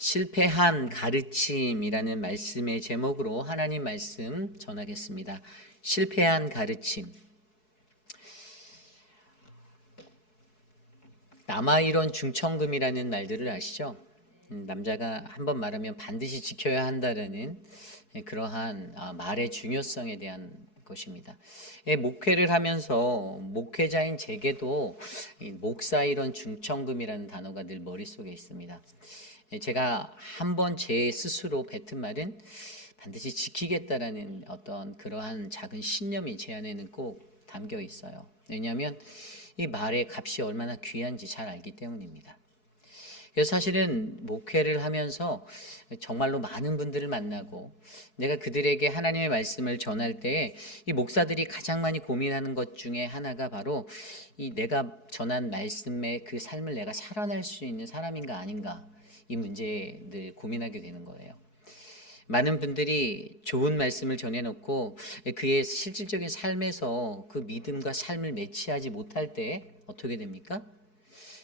실패한 가르침이라는 말씀의 제목으로 하나님 말씀 전하겠습니다. 실패한 가르침. 남아이론 중천금이라는 말들을 아시죠? 남자가 한번 말하면 반드시 지켜야 한다라는 그러한 말의 중요성에 대한 것입니다. 목회를 하면서 목회자인 제게도 목사이론 중천금이라는 단어가 늘 머릿속에 있습니다. 제가 한번 제 스스로 뱉은 말은 반드시 지키겠다라는 어떤 그러한 작은 신념이 제 안에는 꼭 담겨 있어요. 왜냐하면 이 말의 값이 얼마나 귀한지 잘 알기 때문입니다. 그래서 사실은 목회를 하면서 정말로 많은 분들을 만나고 내가 그들에게 하나님의 말씀을 전할 때 이 목사들이 가장 많이 고민하는 것 중에 하나가 바로 이 내가 전한 말씀의 그 삶을 내가 살아낼 수 있는 사람인가 아닌가, 이 문제에 늘 고민하게 되는 거예요. 많은 분들이 좋은 말씀을 전해놓고 그의 실질적인 삶에서 그 믿음과 삶을 매치하지 못할 때 어떻게 됩니까?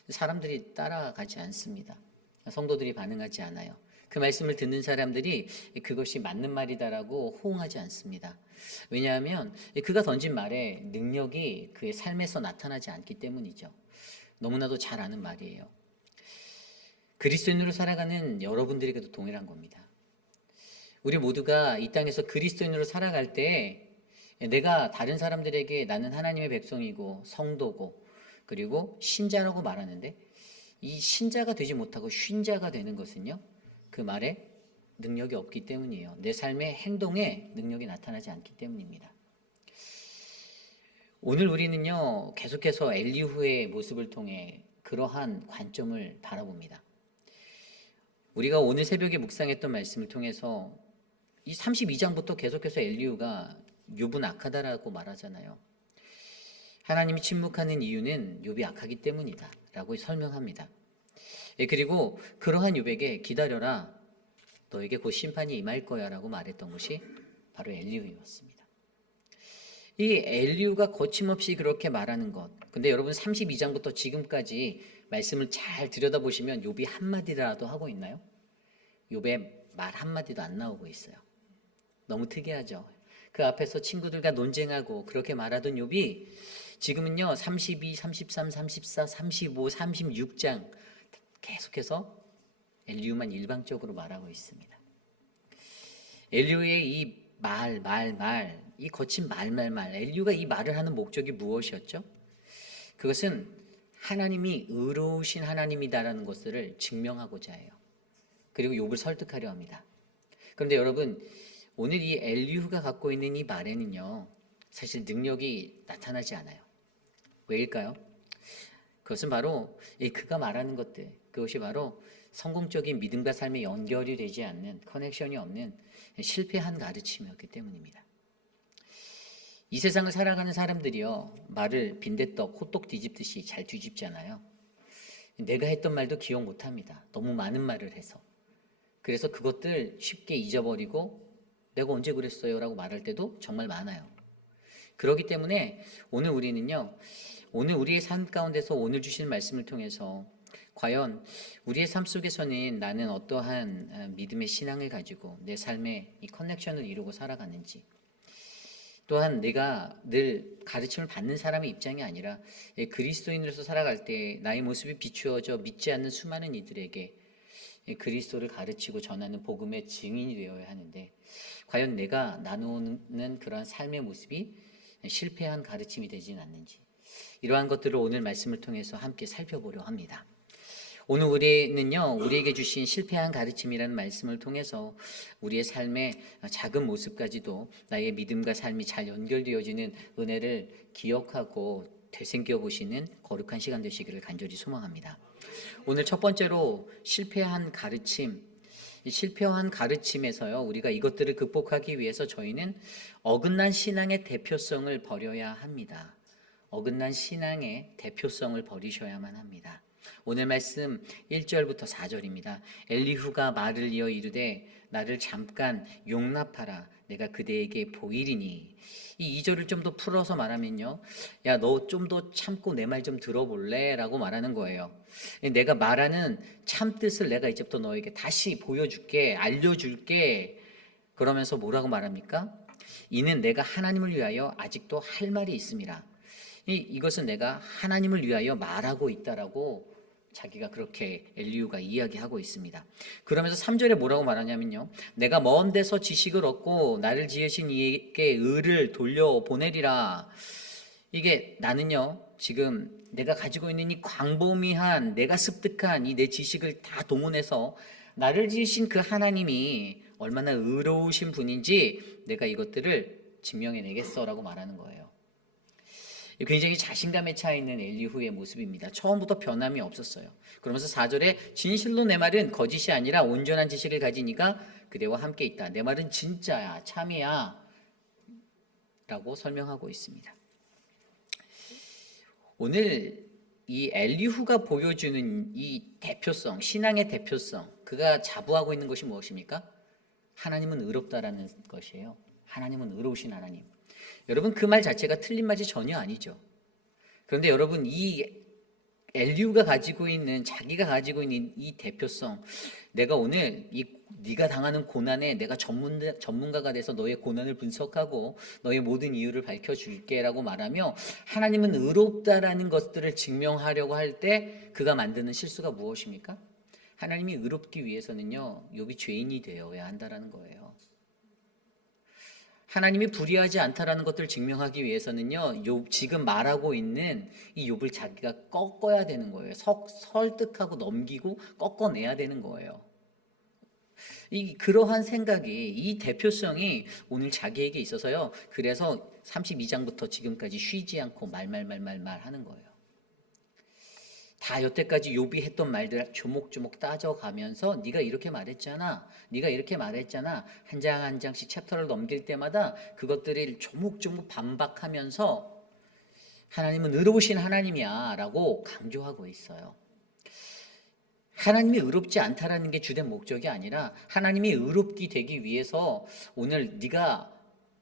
사람들이 따라가지 않습니다. 성도들이 반응하지 않아요. 그 말씀을 듣는 사람들이 그것이 맞는 말이다라고 호응하지 않습니다. 왜냐하면 그가 던진 말에 능력이 그의 삶에서 나타나지 않기 때문이죠. 너무나도 잘 아는 말이에요. 그리스도인으로 살아가는 여러분들에게도 동일한 겁니다. 우리 모두가 이 땅에서 그리스도인으로 살아갈 때 내가 다른 사람들에게 나는 하나님의 백성이고 성도고 그리고 신자라고 말하는데, 이 신자가 되지 못하고 쉰자가 되는 것은요, 그 말에 능력이 없기 때문이에요. 내 삶의 행동에 능력이 나타나지 않기 때문입니다. 오늘 우리는요, 계속해서 엘리후의 모습을 통해 그러한 관점을 바라봅니다. 우리가 오늘 새벽에 묵상했던 말씀을 통해서 이 32장부터 계속해서 엘리후가 욥은 악하다라고 말하잖아요. 하나님이 침묵하는 이유는 욥이 악하기 때문이다 라고 설명합니다. 그리고 그러한 욥에게 기다려라, 너에게 곧 심판이 임할 거야 라고 말했던 것이 바로 엘리후였습니다. 이 엘리후가 거침없이 그렇게 말하는 것, 근데 여러분 32장부터 지금까지 말씀을 잘 들여다보시면 욥이 한마디라도 하고 있나요? 욥의 말 한마디도 안 나오고 있어요. 너무 특이하죠. 그 앞에서 친구들과 논쟁하고 그렇게 말하던 욥이 지금은요 32, 33, 34, 35, 36장 계속해서 엘리후만 일방적으로 말하고 있습니다. 엘리후의 이 이 거친 엘리후가 이 말을 하는 목적이 무엇이었죠? 그것은 하나님이 의로우신 하나님이다라는 것을 증명하고자 해요. 그리고 욥을 설득하려 합니다. 그런데 여러분, 오늘 이 엘리후가 갖고 있는 이 말에는요, 사실 능력이 나타나지 않아요. 왜일까요? 그것은 바로 그가 말하는 것들, 그것이 바로 성공적인 믿음과 삶에 연결이 되지 않는, 커넥션이 없는 실패한 가르침이었기 때문입니다. 이 세상을 살아가는 사람들이요, 말을 빈대떡, 호떡 뒤집듯이 잘 뒤집잖아요. 내가 했던 말도 기억 못합니다. 너무 많은 말을 해서. 그래서 그것들 쉽게 잊어버리고 내가 언제 그랬어요? 라고 말할 때도 정말 많아요. 그렇기 때문에 오늘 우리는요, 오늘 우리의 삶 가운데서 오늘 주신 말씀을 통해서 과연 우리의 삶 속에서는 나는 어떠한 믿음의 신앙을 가지고 내 삶에 이 커넥션을 이루고 살아가는지, 또한 내가 늘 가르침을 받는 사람의 입장이 아니라 그리스도인으로서 살아갈 때 나의 모습이 비추어져 믿지 않는 수많은 이들에게 그리스도를 가르치고 전하는 복음의 증인이 되어야 하는데, 과연 내가 나누는 그러한 삶의 모습이 실패한 가르침이 되지는 않는지, 이러한 것들을 오늘 말씀을 통해서 함께 살펴보려 합니다. 오늘 우리는요, 우리에게 주신 실패한 가르침이라는 말씀을 통해서 우리의 삶의 작은 모습까지도 나의 믿음과 삶이 잘 연결되어지는 은혜를 기억하고 되새겨 보시는 거룩한 시간 되시기를 간절히 소망합니다. 오늘 첫 번째로 실패한 가르침, 실패한 가르침에서요, 우리가 이것들을 극복하기 위해서 저희는 어긋난 신앙의 대표성을 버려야 합니다. 어긋난 신앙의 대표성을 버리셔야만 합니다. 오늘 말씀 1절부터 4절입니다. 엘리후가 말을 이어 이르되 나를 잠깐 용납하라. 내가 그대에게 보이리니. 이 2절을 좀 더 풀어서 말하면요. 야, 너 좀 더 참고 내 말 좀 들어볼래? 라고 말하는 거예요. 내가 말하는 참뜻을 내가 이제부터 너에게 다시 보여줄게, 알려줄게. 그러면서 뭐라고 말합니까? 이는 내가 하나님을 위하여 아직도 할 말이 있습니다. 이것은 내가 하나님을 위하여 말하고 있다라고 자기가 그렇게 엘리후가 이야기하고 있습니다. 그러면서 3절에 뭐라고 말하냐면요. 내가 먼 데서 지식을 얻고 나를 지으신 이에게 의를 돌려보내리라. 이게 나는요. 지금 내가 가지고 있는 이 광범위한 내가 습득한 이 내 지식을 다 동원해서 나를 지으신 그 하나님이 얼마나 의로우신 분인지 내가 이것들을 증명해내겠어라고 말하는 거예요. 굉장히 자신감에 차 있는 엘리후의 모습입니다. 처음부터 변함이 없었어요. 그러면서 4절에 진실로 내 말은 거짓이 아니라 온전한 지식을 가진 이가 그대와 함께 있다. 내 말은 진짜야, 참이야 라고 설명하고 있습니다. 오늘 이 엘리후가 보여주는 이 대표성, 신앙의 대표성, 그가 자부하고 있는 것이 무엇입니까? 하나님은 의롭다라는 것이에요. 하나님은 의로우신 하나님. 여러분, 그 말 자체가 틀린 말이 전혀 아니죠. 그런데 여러분, 이 엘리후가 가지고 있는, 자기가 가지고 있는 이 대표성, 내가 오늘 네가 당하는 고난에 내가 전문가가 돼서 너의 고난을 분석하고 너의 모든 이유를 밝혀줄게라고 말하며 하나님은 의롭다라는 것들을 증명하려고 할 때 그가 만드는 실수가 무엇입니까? 하나님이 의롭기 위해서는요, 욥이 죄인이 되어야 한다라는 거예요. 하나님이 불의하지 않다라는 것들을 증명하기 위해서는요, 지금 말하고 있는 이 욥을 자기가 꺾어야 되는 거예요. 설득하고 넘기고 꺾어내야 되는 거예요. 그러한 생각이, 이 대표성이 오늘 자기에게 있어서요. 그래서 32장부터 지금까지 쉬지 않고 말 하는 거예요. 다 여태까지 욥이 했던 말들 조목조목 따져가면서 네가 이렇게 말했잖아. 네가 이렇게 말했잖아. 한 장 한 장씩 챕터를 넘길 때마다 그것들을 조목조목 반박하면서 하나님은 의로우신 하나님이야 라고 강조하고 있어요. 하나님이 의롭지 않다라는 게 주된 목적이 아니라 하나님이 의롭게 되기 위해서 오늘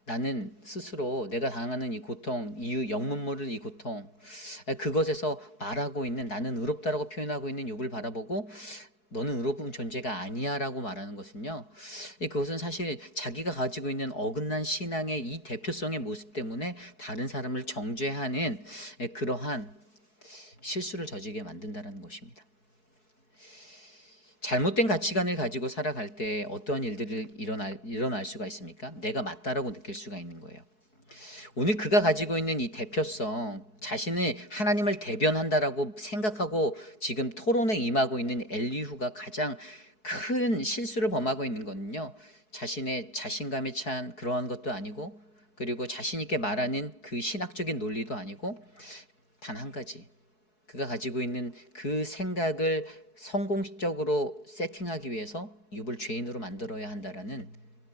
나는 스스로 내가 당하는 이 고통, 이유 영문 모를 이 고통, 그것에서 말하고 있는, 나는 의롭다라고 표현하고 있는 욥을 바라보고 너는 의로운 존재가 아니야라고 말하는 것은요, 그것은 사실 자기가 가지고 있는 어긋난 신앙의 이 대표성의 모습 때문에 다른 사람을 정죄하는 그러한 실수를 저지르게 만든다는 것입니다. 잘못된 가치관을 가지고 살아갈 때 어떠한 일들이 일어날 수가 있습니까? 내가 맞다라고 느낄 수가 있는 거예요. 오늘 그가 가지고 있는 이 대표성, 자신을 하나님을 대변한다라고 생각하고 지금 토론에 임하고 있는 엘리후가 가장 큰 실수를 범하고 있는 것은요, 자신의 자신감에 찬 그러한 것도 아니고, 그리고 자신 있게 말하는 그 신학적인 논리도 아니고, 단 한 가지, 그가 가지고 있는 그 생각을 성공적으로 세팅하기 위해서 욥을 죄인으로 만들어야 한다라는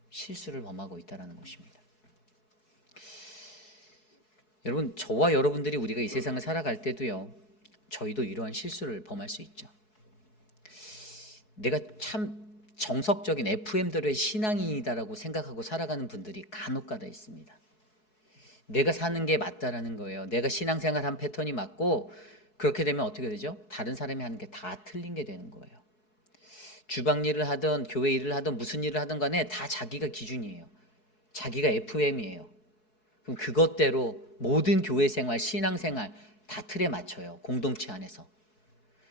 실수를 범하고 있다는 것입니다. 여러분, 저와 여러분들이 우리가 이 세상을 살아갈 때도요, 저희도 이러한 실수를 범할 수 있죠. 내가 참 정석적인 FM들의 신앙인이다라고 생각하고 살아가는 분들이 간혹가다 있습니다. 내가 사는 게 맞다라는 거예요. 내가 신앙생활 한 패턴이 맞고, 그렇게 되면 어떻게 되죠? 다른 사람이 하는 게 다 틀린 게 되는 거예요. 주방 일을 하든 교회 일을 하든 무슨 일을 하든 간에 다 자기가 기준이에요. 자기가 FM이에요. 그럼 그것대로 모든 교회 생활, 신앙 생활 다 틀에 맞춰요. 공동체 안에서.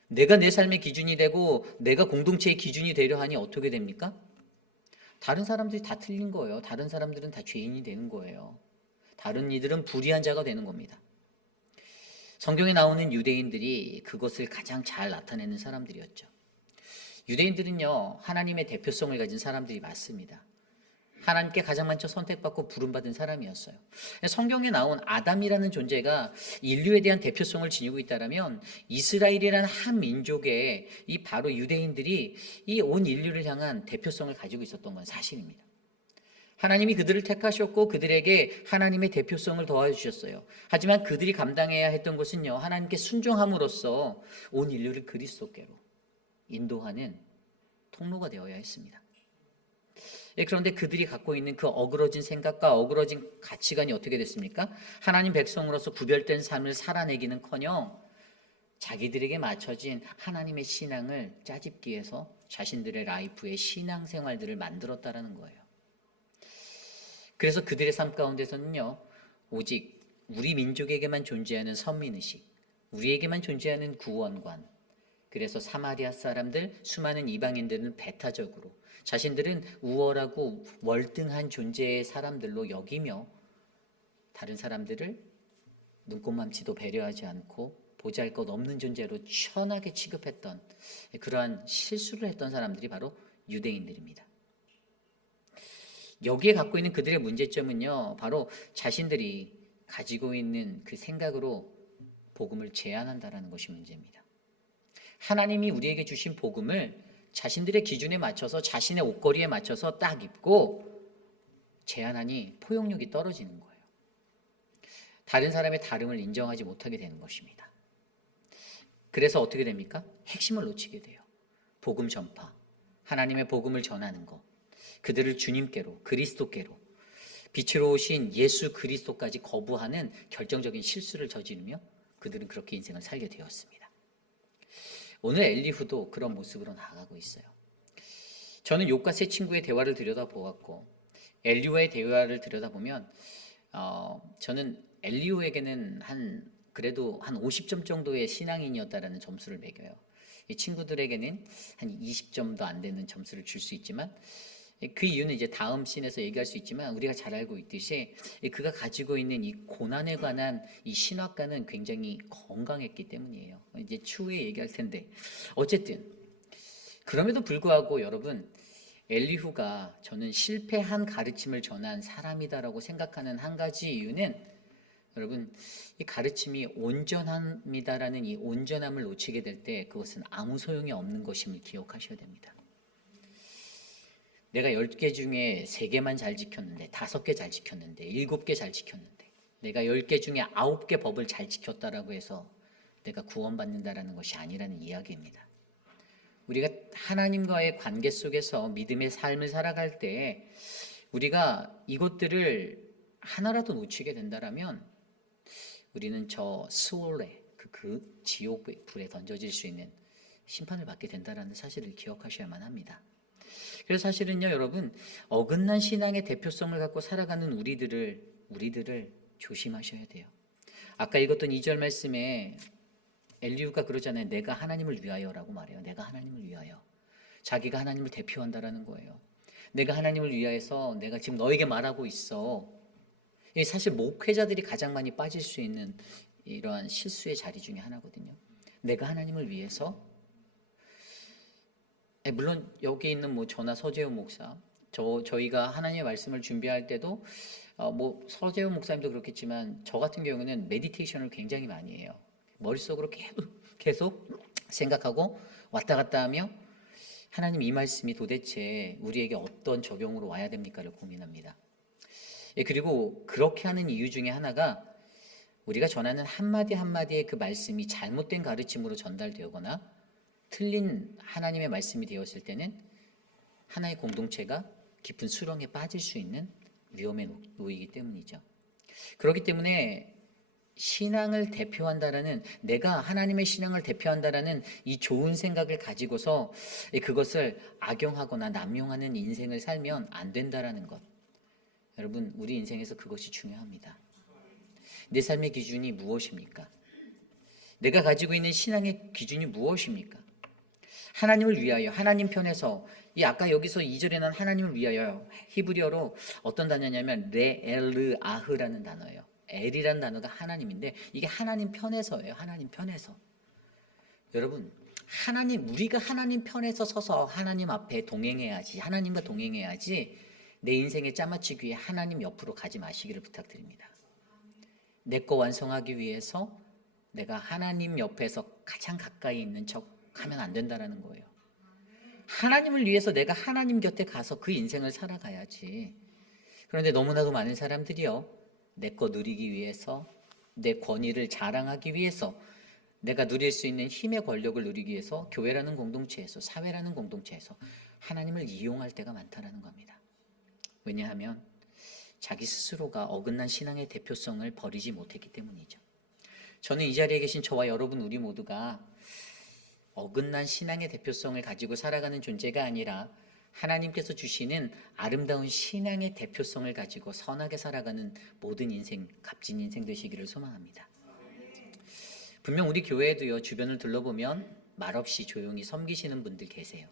내가 내 삶의 기준이 되고 내가 공동체의 기준이 되려 하니 어떻게 됩니까? 다른 사람들이 다 틀린 거예요. 다른 사람들은 다 죄인이 되는 거예요. 다른 이들은 불의한 자가 되는 겁니다. 성경에 나오는 유대인들이 그것을 가장 잘 나타내는 사람들이었죠. 유대인들은요, 하나님의 대표성을 가진 사람들이 맞습니다. 하나님께 가장 먼저 선택받고 부름받은 사람이었어요. 성경에 나온 아담이라는 존재가 인류에 대한 대표성을 지니고 있다면 이스라엘이라는 한 민족의 이 바로 유대인들이 이 온 인류를 향한 대표성을 가지고 있었던 건 사실입니다. 하나님이 그들을 택하셨고 그들에게 하나님의 대표성을 더하주셨어요. 하지만 그들이 감당해야 했던 것은요, 하나님께 순종함으로써 온 인류를 그리스도께로 인도하는 통로가 되어야 했습니다. 그런데 그들이 갖고 있는 그 어그러진 생각과 어그러진 가치관이 어떻게 됐습니까? 하나님 백성으로서 구별된 삶을 살아내기는커녕 자기들에게 맞춰진 하나님의 신앙을 짜집기 위해서 자신들의 라이프의 신앙생활들을 만들었다라는 거예요. 그래서 그들의 삶 가운데서는요, 오직 우리 민족에게만 존재하는 선민의식, 우리에게만 존재하는 구원관, 그래서 사마리아 사람들, 수많은 이방인들은 배타적으로 자신들은 우월하고 월등한 존재의 사람들로 여기며 다른 사람들을 눈꼽만치도 배려하지 않고 보잘것없는 존재로 천하게 취급했던 그러한 실수를 했던 사람들이 바로 유대인들입니다. 여기에 갖고 있는 그들의 문제점은요, 바로 자신들이 가지고 있는 그 생각으로 복음을 제한한다라는 것이 문제입니다. 하나님이 우리에게 주신 복음을 자신들의 기준에 맞춰서 자신의 옷걸이에 맞춰서 딱 입고 제한하니 포용력이 떨어지는 거예요. 다른 사람의 다름을 인정하지 못하게 되는 것입니다. 그래서 어떻게 됩니까? 핵심을 놓치게 돼요. 복음 전파, 하나님의 복음을 전하는 것, 그들을 주님께로, 그리스도께로, 빛으로 오신 예수 그리스도까지 거부하는 결정적인 실수를 저지르며 그들은 그렇게 인생을 살게 되었습니다. 오늘 엘리후도 그런 모습으로 나아가고 있어요. 저는 욥과 세 친구의 대화를 들여다보았고 엘리후의 대화를 들여다보면 저는 엘리후에게는 그래도 한 50점 정도의 신앙인이었다라는 점수를 매겨요. 이 친구들에게는 한 20점도 안 되는 점수를 줄 수 있지만 그 이유는 이제 다음 씬에서 얘기할 수 있지만 우리가 잘 알고 있듯이 그가 가지고 있는 이 고난에 관한 이 신학관은 굉장히 건강했기 때문이에요. 이제 추후에 얘기할 텐데 어쨌든 그럼에도 불구하고 여러분 엘리후가 저는 실패한 가르침을 전한 사람이다라고 생각하는 한 가지 이유는 여러분 이 가르침이 온전합니다라는 이 온전함을 놓치게 될 때 그것은 아무 소용이 없는 것임을 기억하셔야 됩니다. 내가 10개 중에 3개만 잘 지켰는데 5개 잘 지켰는데 7개 잘 지켰는데 내가 10개 중에 9개 법을 잘 지켰다라고 해서 내가 구원받는다라는 것이 아니라는 이야기입니다. 우리가 하나님과의 관계 속에서 믿음의 삶을 살아갈 때 우리가 이것들을 하나라도 놓치게 된다라면 우리는 저 스올레 그 지옥의 불에 던져질 수 있는 심판을 받게 된다라는 사실을 기억하셔야만 합니다. 그래서 사실은요 여러분 어긋난 신앙의 대표성을 갖고 살아가는 우리들을 조심하셔야 돼요. 아까 읽었던 2절 말씀에 엘리후가 그러잖아요. 내가 하나님을 위하여라고 말해요. 내가 하나님을 위하여. 자기가 하나님을 대표한다라는 거예요. 내가 하나님을 위하여서 내가 지금 너에게 말하고 있어. 이게 사실 목회자들이 가장 많이 빠질 수 있는 이러한 실수의 자리 중에 하나거든요. 내가 하나님을 위해서 물론 여기 있는 뭐 저나 서재훈 목사, 저희가 하나님의 말씀을 준비할 때도 뭐 서재훈 목사님도 그렇겠지만 저 같은 경우는 메디테이션을 굉장히 많이 해요. 머릿속으로 계속 생각하고 왔다 갔다 하며 하나님 이 말씀이 도대체 우리에게 어떤 적용으로 와야 됩니까를 고민합니다. 그리고 그렇게 하는 이유 중에 하나가 우리가 전하는 한마디 한마디의 그 말씀이 잘못된 가르침으로 전달되거나 틀린 하나님의 말씀이 되었을 때는 하나의 공동체가 깊은 수렁에 빠질 수 있는 위험에 놓이기 때문이죠. 그렇기 때문에 신앙을 대표한다라는 내가 하나님의 신앙을 대표한다라는 이 좋은 생각을 가지고서 그것을 악용하거나 남용하는 인생을 살면 안 된다라는 것. 여러분 우리 인생에서 그것이 중요합니다. 내 삶의 기준이 무엇입니까? 내가 가지고 있는 신앙의 기준이 무엇입니까? 하나님을 위하여 하나님 편에서 이 아까 여기서 2절에 난 하나님을 위하여 히브리어로 어떤 단어냐면 레엘르아흐라는 단어예요. 엘이라는 단어가 하나님인데 이게 하나님 편에서예요. 하나님 편에서. 여러분 우리가 하나님 편에서 서서 하나님 앞에 동행해야지 하나님과 동행해야지 내 인생에 짜맞추기 위해 하나님 옆으로 가지 마시기를 부탁드립니다. 내 거 완성하기 위해서 내가 하나님 옆에서 가장 가까이 있는 척 하면 안 된다라는 거예요. 하나님을 위해서 내가 하나님 곁에 가서 그 인생을 살아가야지. 그런데 너무나도 많은 사람들이요, 내 거 누리기 위해서, 내 권위를 자랑하기 위해서, 내가 누릴 수 있는 힘의 권력을 누리기 위해서 교회라는 공동체에서, 사회라는 공동체에서 하나님을 이용할 때가 많다라는 겁니다. 왜냐하면 자기 스스로가 어긋난 신앙의 대표성을 버리지 못했기 때문이죠. 저는 이 자리에 계신 저와 여러분 우리 모두가 어긋난 신앙의 대표성을 가지고 살아가는 존재가 아니라 하나님께서 주시는 아름다운 신앙의 대표성을 가지고 선하게 살아가는 모든 인생, 값진 인생 되시기를 소망합니다. 분명 우리 교회에도요, 주변을 둘러보면 말없이 조용히 섬기시는 분들 계세요.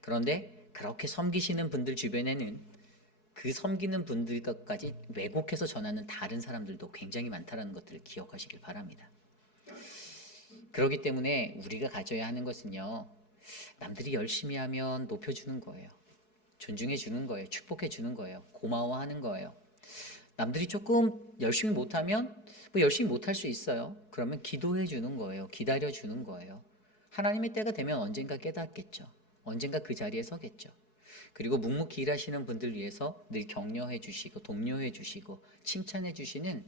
그런데 그렇게 섬기시는 분들 주변에는 그 섬기는 분들까지 왜곡해서 전하는 다른 사람들도 굉장히 많다는 것들을 기억하시길 바랍니다. 그렇기 때문에 우리가 가져야 하는 것은요, 남들이 열심히 하면 높여주는 거예요. 존중해 주는 거예요. 축복해 주는 거예요. 고마워하는 거예요. 남들이 조금 열심히 못하면 열심히 못할 수 있어요. 그러면 기도해 주는 거예요. 기다려 주는 거예요. 하나님의 때가 되면 언젠가 깨닫겠죠. 언젠가 그 자리에 서겠죠. 그리고 묵묵히 일하시는 분들 위해서 늘 격려해 주시고 독려해 주시고 칭찬해 주시는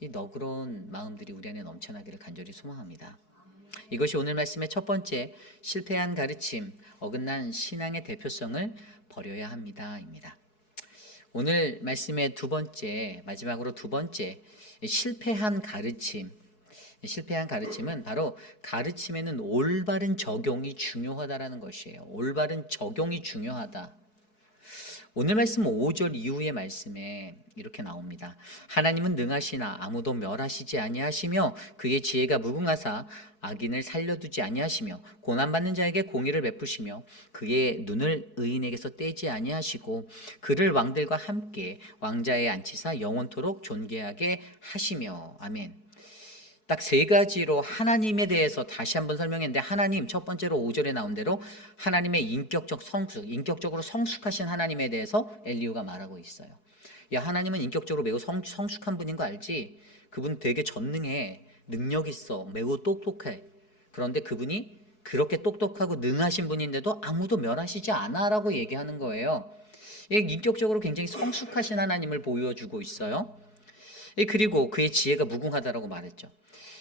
이 너그러운 마음들이 우리 안에 넘쳐나기를 간절히 소망합니다. 이것이 오늘 말씀의 첫 번째, 실패한 가르침, 어긋난 신앙의 대표성을 버려야 합니다입니다. 오늘 말씀의 두 번째, 마지막으로 두 번째, 실패한 가르침은 바로 가르침에는 올바른 적용이 중요하다라는 것이에요. 올바른 적용이 중요하다. 오늘 말씀 5절 이후의 말씀에 이렇게 나옵니다. 하나님은 능하시나 아무도 멸하시지 아니하시며 그의 지혜가 무궁하사 악인을 살려두지 아니하시며 고난받는 자에게 공의를 베푸시며 그의 눈을 의인에게서 떼지 아니하시고 그를 왕들과 함께 왕자에 앉히사 영원토록 존귀하게 하시며. 아멘. 딱 세 가지로 하나님에 대해서 다시 한번 설명했는데, 하나님, 첫 번째로 5절에 나온 대로 하나님의 인격적으로 성숙하신 하나님에 대해서 엘리후가 말하고 있어요. 야, 하나님은 인격적으로 매우 성숙한 분인 거 알지? 그분 되게 전능해, 능력 있어, 매우 똑똑해. 그런데 그분이 그렇게 똑똑하고 능하신 분인데도 아무도 멸하시지 않아 라고 얘기하는 거예요. 인격적으로 굉장히 성숙하신 하나님을 보여주고 있어요. 그리고 그의 지혜가 무궁하다라고 말했죠.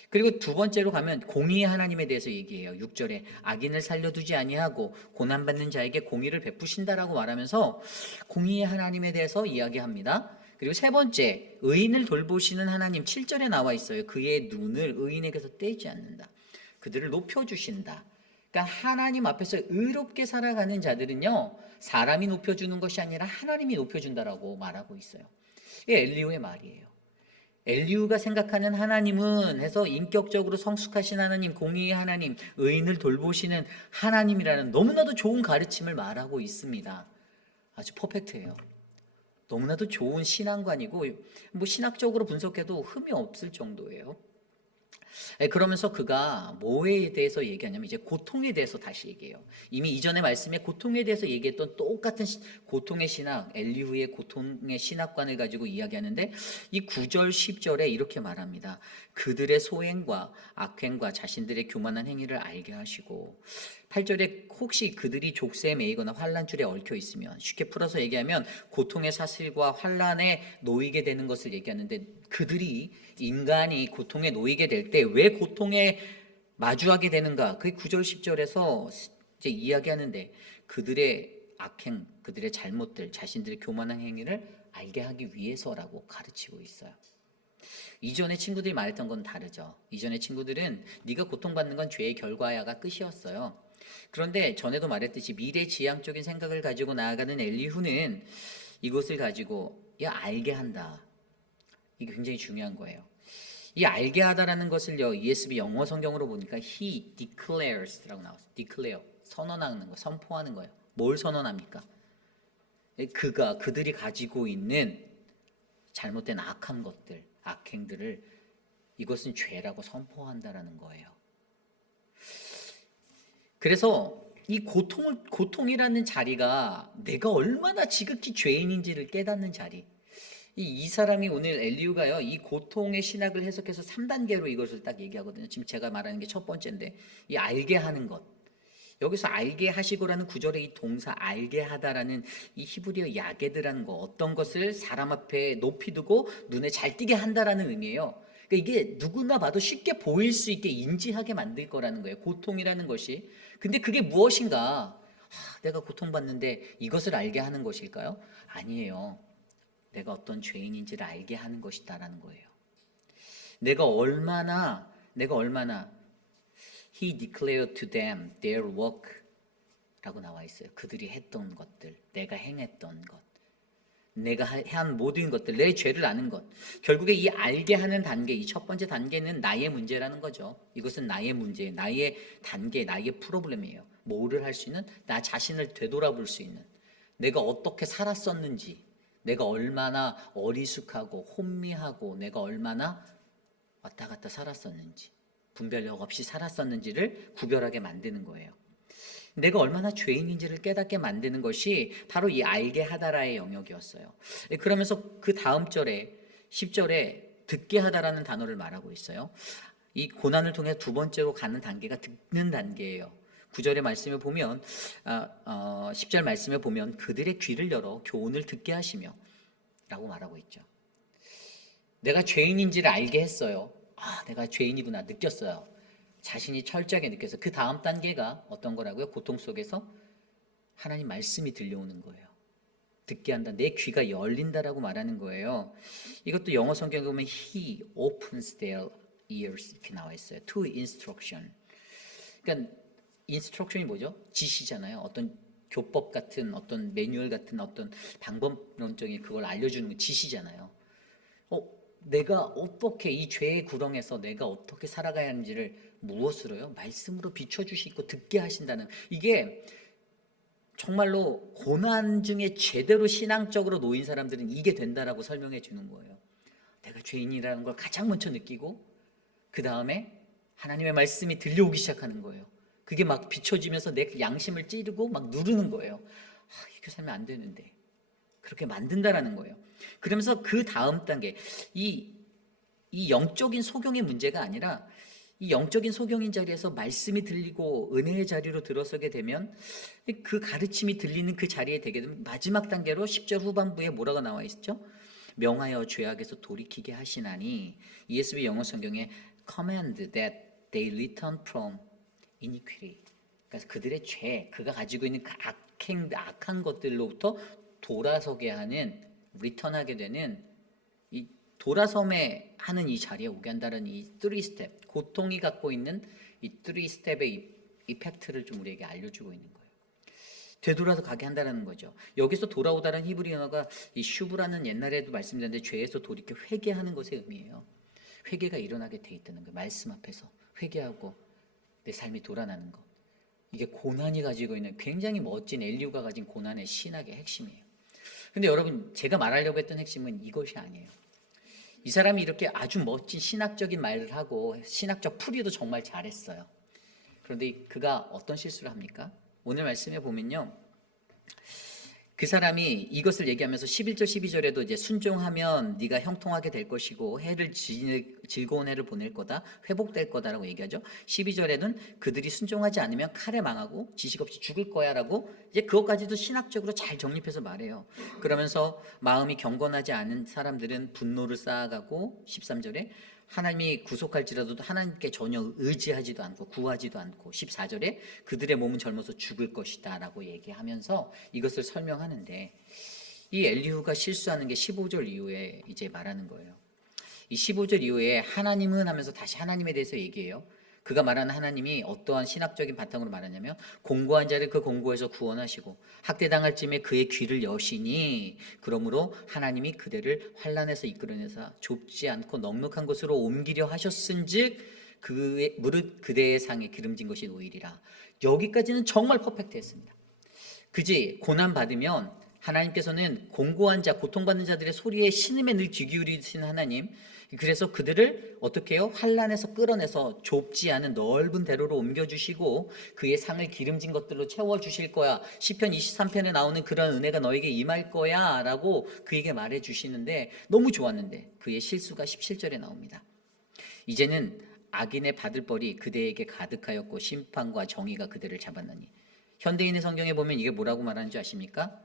그리고 두 번째로 가면 공의의 하나님에 대해서 얘기해요. 6절에 악인을 살려두지 아니하고 고난받는 자에게 공의를 베푸신다라고 말하면서 공의의 하나님에 대해서 이야기합니다. 그리고 세 번째, 의인을 돌보시는 하나님, 7절에 나와 있어요. 그의 눈을 의인에게서 떼지 않는다. 그들을 높여주신다. 그러니까 하나님 앞에서 의롭게 살아가는 자들은요, 사람이 높여주는 것이 아니라 하나님이 높여준다라고 말하고 있어요. 이게 엘리후의 말이에요. 엘리후가 생각하는 하나님은 해서 인격적으로 성숙하신 하나님, 공의의 하나님, 의인을 돌보시는 하나님이라는 너무나도 좋은 가르침을 말하고 있습니다. 아주 퍼펙트해요. 너무나도 좋은 신앙관이고 신학적으로 분석해도 흠이 없을 정도예요. 그러면서 그가 뭐에 대해서 얘기하냐면 이제 고통에 대해서 다시 얘기해요. 이미 이전의 말씀에 고통에 대해서 얘기했던 똑같은 고통의 신학, 엘리후의 고통의 신학관을 가지고 이야기하는데, 이 9절 10절에 이렇게 말합니다. 그들의 소행과 악행과 자신들의 교만한 행위를 알게 하시고, 8절에 혹시 그들이 족쇄에 매이거나 환난줄에 얽혀 있으면, 쉽게 풀어서 얘기하면 고통의 사슬과 환난에 놓이게 되는 것을 얘기하는데, 그들이 인간이 고통에 놓이게 될 때 왜 고통에 마주하게 되는가? 그게 9절 10절에서 이제 이야기하는데, 그들의 악행, 그들의 잘못들, 자신들의 교만한 행위를 알게 하기 위해서라고 가르치고 있어요. 이전에 친구들이 말했던 건 다르죠. 이전에 친구들은 네가 고통받는 건 죄의 결과야가 끝이었어요. 그런데 전에도 말했듯이 미래지향적인 생각을 가지고 나아가는 엘리후는 이것을 가지고 알게 한다. 이게 굉장히 중요한 거예요. 이 알게 하다라는 것을요, ESV 영어 성경으로 보니까 he declares라고 나왔어요. declare, 선언하는 거, 선포하는 거예요. 뭘 선언합니까? 그들이 가지고 있는 잘못된 악한 것들, 악행들을 이것은 죄라고 선포한다라는 거예요. 그래서 이 고통이라는 자리가 내가 얼마나 지극히 죄인인지를 깨닫는 자리. 이 사람이 오늘 엘리후가요, 이 고통의 신학을 해석해서 3단계로 이것을 딱 얘기하거든요. 지금 제가 말하는 게 첫 번째인데, 이 알게 하는 것, 여기서 알게 하시고라는 구절의 이 동사 알게 하다라는 이 히브리어 야게드라는 거, 어떤 것을 사람 앞에 높이 두고 눈에 잘 띄게 한다라는 의미예요. 그러니까 이게 누구나 봐도 쉽게 보일 수 있게 인지하게 만들 거라는 거예요. 고통이라는 것이. 근데 그게 무엇인가? 내가 고통받는데 이것을 알게 하는 것일까요? 아니에요. 내가 어떤 죄인인지를 알게 하는 것이다라는 거예요. 내가 얼마나 He declared to them their work 라고 나와 있어요. 그들이 했던 것들, 내가 행했던 것, 내가 한 모든 것들, 내 죄를 아는 것. 결국에 이 알게 하는 단계, 이 첫 번째 단계는 나의 문제라는 거죠. 이것은 나의 문제, 나의 단계, 나의 프로블렘이에요. 뭐를 할 수 있는? 나 자신을 되돌아볼 수 있는, 내가 어떻게 살았었는지, 내가 얼마나 어리숙하고 혼미하고 내가 얼마나 왔다 갔다 살았었는지, 분별력 없이 살았었는지를 구별하게 만드는 거예요. 내가 얼마나 죄인인지를 깨닫게 만드는 것이 바로 이 알게 하다라의 영역이었어요. 그러면서 그 다음 절에 10절에 듣게 하다라는 단어를 말하고 있어요. 이 고난을 통해 두 번째로 가는 단계가 듣는 단계예요. 9절의 말씀을 보면 10절 말씀을 보면 그들의 귀를 열어 교훈을 듣게 하시며 라고 말하고 있죠. 내가 죄인인지를 알게 했어요. 내가 죄인이구나 느꼈어요. 자신이 철저하게 느껴서 그 다음 단계가 어떤 거라고요? 고통 속에서 하나님 말씀이 들려오는 거예요. 듣게 한다. 내 귀가 열린다라고 말하는 거예요. 이것도 영어 성경에 보면 He opens their ears 이렇게 나와 있어요. To instruction. 그러니까 인스트럭션이 뭐죠? 지시잖아요. 어떤 교법 같은, 어떤 매뉴얼 같은, 어떤 방법론적인 그걸 알려주는 지시잖아요. 내가 어떻게 이 죄의 구렁에서 내가 어떻게 살아가야 하는지를 무엇으로요? 말씀으로 비춰주시고 듣게 하신다는, 이게 정말로 고난 중에 제대로 신앙적으로 놓인 사람들은 이게 된다라고 설명해 주는 거예요. 내가 죄인이라는 걸 가장 먼저 느끼고 그 다음에 하나님의 말씀이 들려오기 시작하는 거예요. 그게 막 비춰지면서 내 양심을 찌르고 막 누르는 거예요. 이렇게 살면 안 되는데. 그렇게 만든다라는 거예요. 그러면서 그 다음 단계, 이 영적인 소경의 문제가 아니라 이 영적인 소경인 자리에서 말씀이 들리고 은혜의 자리로 들어서게 되면 그 가르침이 들리는 그 자리에 되게 되면 마지막 단계로 10절 후반부에 뭐라고 나와 있죠? 명하여 죄악에서 돌이키게 하시나니, ESV 영어 성경에 command that they return from iniquity. 그러니까 그들의 죄, 그가 가지고 있는 그 악한 것들로부터 돌아서게 하는, 리턴하게 되는, 이 돌아섬에 하는 이 자리에 오게 한다는 이 3스텝, 고통이 갖고 있는 이 3스텝의 이펙트를 좀 우리에게 알려주고 있는 거예요. 되돌아서 가게 한다는 거죠. 여기서 돌아오다는 히브리어가 이 슈브라는 옛날에도 말씀드렸는데 죄에서 돌이켜 회개하는 것의 의미예요. 회개가 일어나게 돼 있다는 거예요. 말씀 앞에서 회개하고 내 삶이 돌아나는 것. 이게 고난이 가지고 있는 굉장히 멋진 엘리후가 가진 고난의 신학의 핵심이에요. 근데 여러분, 제가 말하려고 했던 핵심은 이것이 아니에요. 이 사람이 이렇게 아주 멋진 신학적인 말을 하고 신학적 풀이도 정말 잘했어요. 그런데 그가 어떤 실수를 합니까? 오늘 말씀에 보면요, 그 사람이 이것을 얘기하면서 11절 12절에도 이제 순종하면 네가 형통하게 될 것이고 즐거운 해를 보낼 거다, 회복될 거다라고 얘기하죠. 12절에는 그들이 순종하지 않으면 칼에 망하고 지식 없이 죽을 거야라고 이제 그것까지도 신학적으로 잘 정립해서 말해요. 그러면서 마음이 경건하지 않은 사람들은 분노를 쌓아가고 13절에 하나님이 구속할지라도 하나님께 전혀 의지하지도 않고 구하지도 않고 14절에 그들의 몸은 젊어서 죽을 것이다 라고 얘기하면서 이것을 설명하는데, 이 엘리후가 실수하는 게 15절 이후에 이제 말하는 거예요. 이 15절 이후에 하나님은 하면서 다시 하나님에 대해서 얘기해요. 그가 말하는 하나님이 어떠한 신학적인 바탕으로 말하냐면 공고한 자를 그 공고에서 구원하시고 학대당할 쯤에 그의 귀를 여시니 그러므로 하나님이 그대를 환난에서 이끌어내사 좁지 않고 넉넉한 곳으로 옮기려 하셨은즉 그의 무릇 그대의 상에 기름진 것이 노이리라. 여기까지는 정말 퍼펙트했습니다. 그지? 고난 받으면 하나님께서는 공고한 자, 고통받는 자들의 소리에 신음에 늘 귀 기울이시는 하나님, 그래서 그들을 어떻게 해요? 환난에서 끌어내서 좁지 않은 넓은 대로로 옮겨주시고 그의 상을 기름진 것들로 채워주실 거야. 시편 23편에 나오는 그런 은혜가 너에게 임할 거야 라고 그에게 말해주시는데 너무 좋았는데 그의 실수가 17절에 나옵니다. 이제는 악인의 받을 벌이 그대에게 가득하였고 심판과 정의가 그들을 잡았느니. 현대인의 성경에 보면 이게 뭐라고 말하는지 아십니까?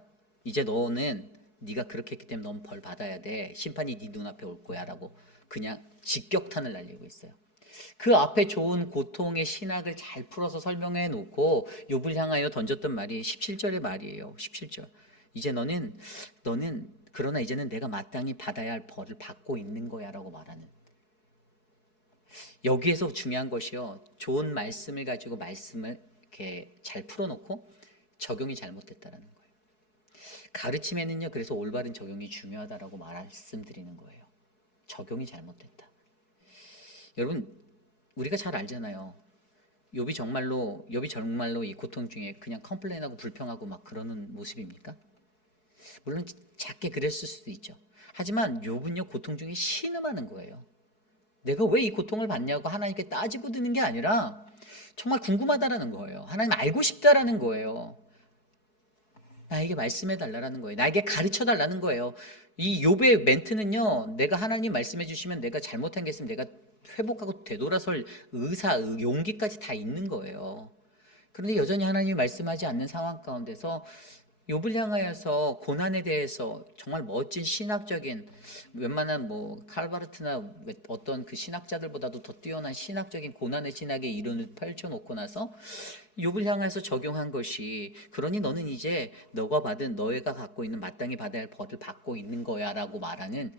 이제 너는 네가 그렇게 했기 때문에 넌 벌 받아야 돼. 심판이 네 눈앞에 올 거야 라고 그냥 직격탄을 날리고 있어요. 그 앞에 좋은 고통의 신학을 잘 풀어서 설명해 놓고 욥을 향하여 던졌던 말이 17절의 말이에요. 17절. 이제 너는 그러나 이제는 내가 마땅히 받아야 할 벌을 받고 있는 거야 라고 말하는. 여기에서 중요한 것이요. 좋은 말씀을 가지고 말씀을 이렇게 잘 풀어놓고 적용이 잘못됐다라는 거예요. 가르침에는요. 그래서 올바른 적용이 중요하다라고 말씀드리는 거예요. 적용이 잘못됐다. 여러분 우리가 잘 알잖아요. 욥이 정말로 이 고통 중에 그냥 컴플레인하고 불평하고 막 그러는 모습입니까? 물론 작게 그랬을 수도 있죠. 하지만 욥은요 고통 중에 신음하는 거예요. 내가 왜 이 고통을 받냐고 하나님께 따지고 드는 게 아니라 정말 궁금하다라는 거예요. 하나님 알고 싶다라는 거예요. 나에게 말씀해 달라는 거예요. 나에게 가르쳐 달라는 거예요. 이 욥의 멘트는요. 내가 하나님 말씀해 주시면 내가 잘못한 게 있으면 내가 회복하고 되돌아설 의사, 용기까지 다 있는 거예요. 그런데 여전히 하나님이 말씀하지 않는 상황 가운데서 욥을 향하여서 고난에 대해서 정말 멋진 신학적인 웬만한 뭐 칼바르트나 어떤 그 신학자들보다도 더 뛰어난 신학적인 고난의 신학의 이론을 펼쳐놓고 나서 욥을 향해서 적용한 것이 그러니 너는 이제 너가 갖고 있는 마땅히 받아야 할 벌을 받고 있는 거야 라고 말하는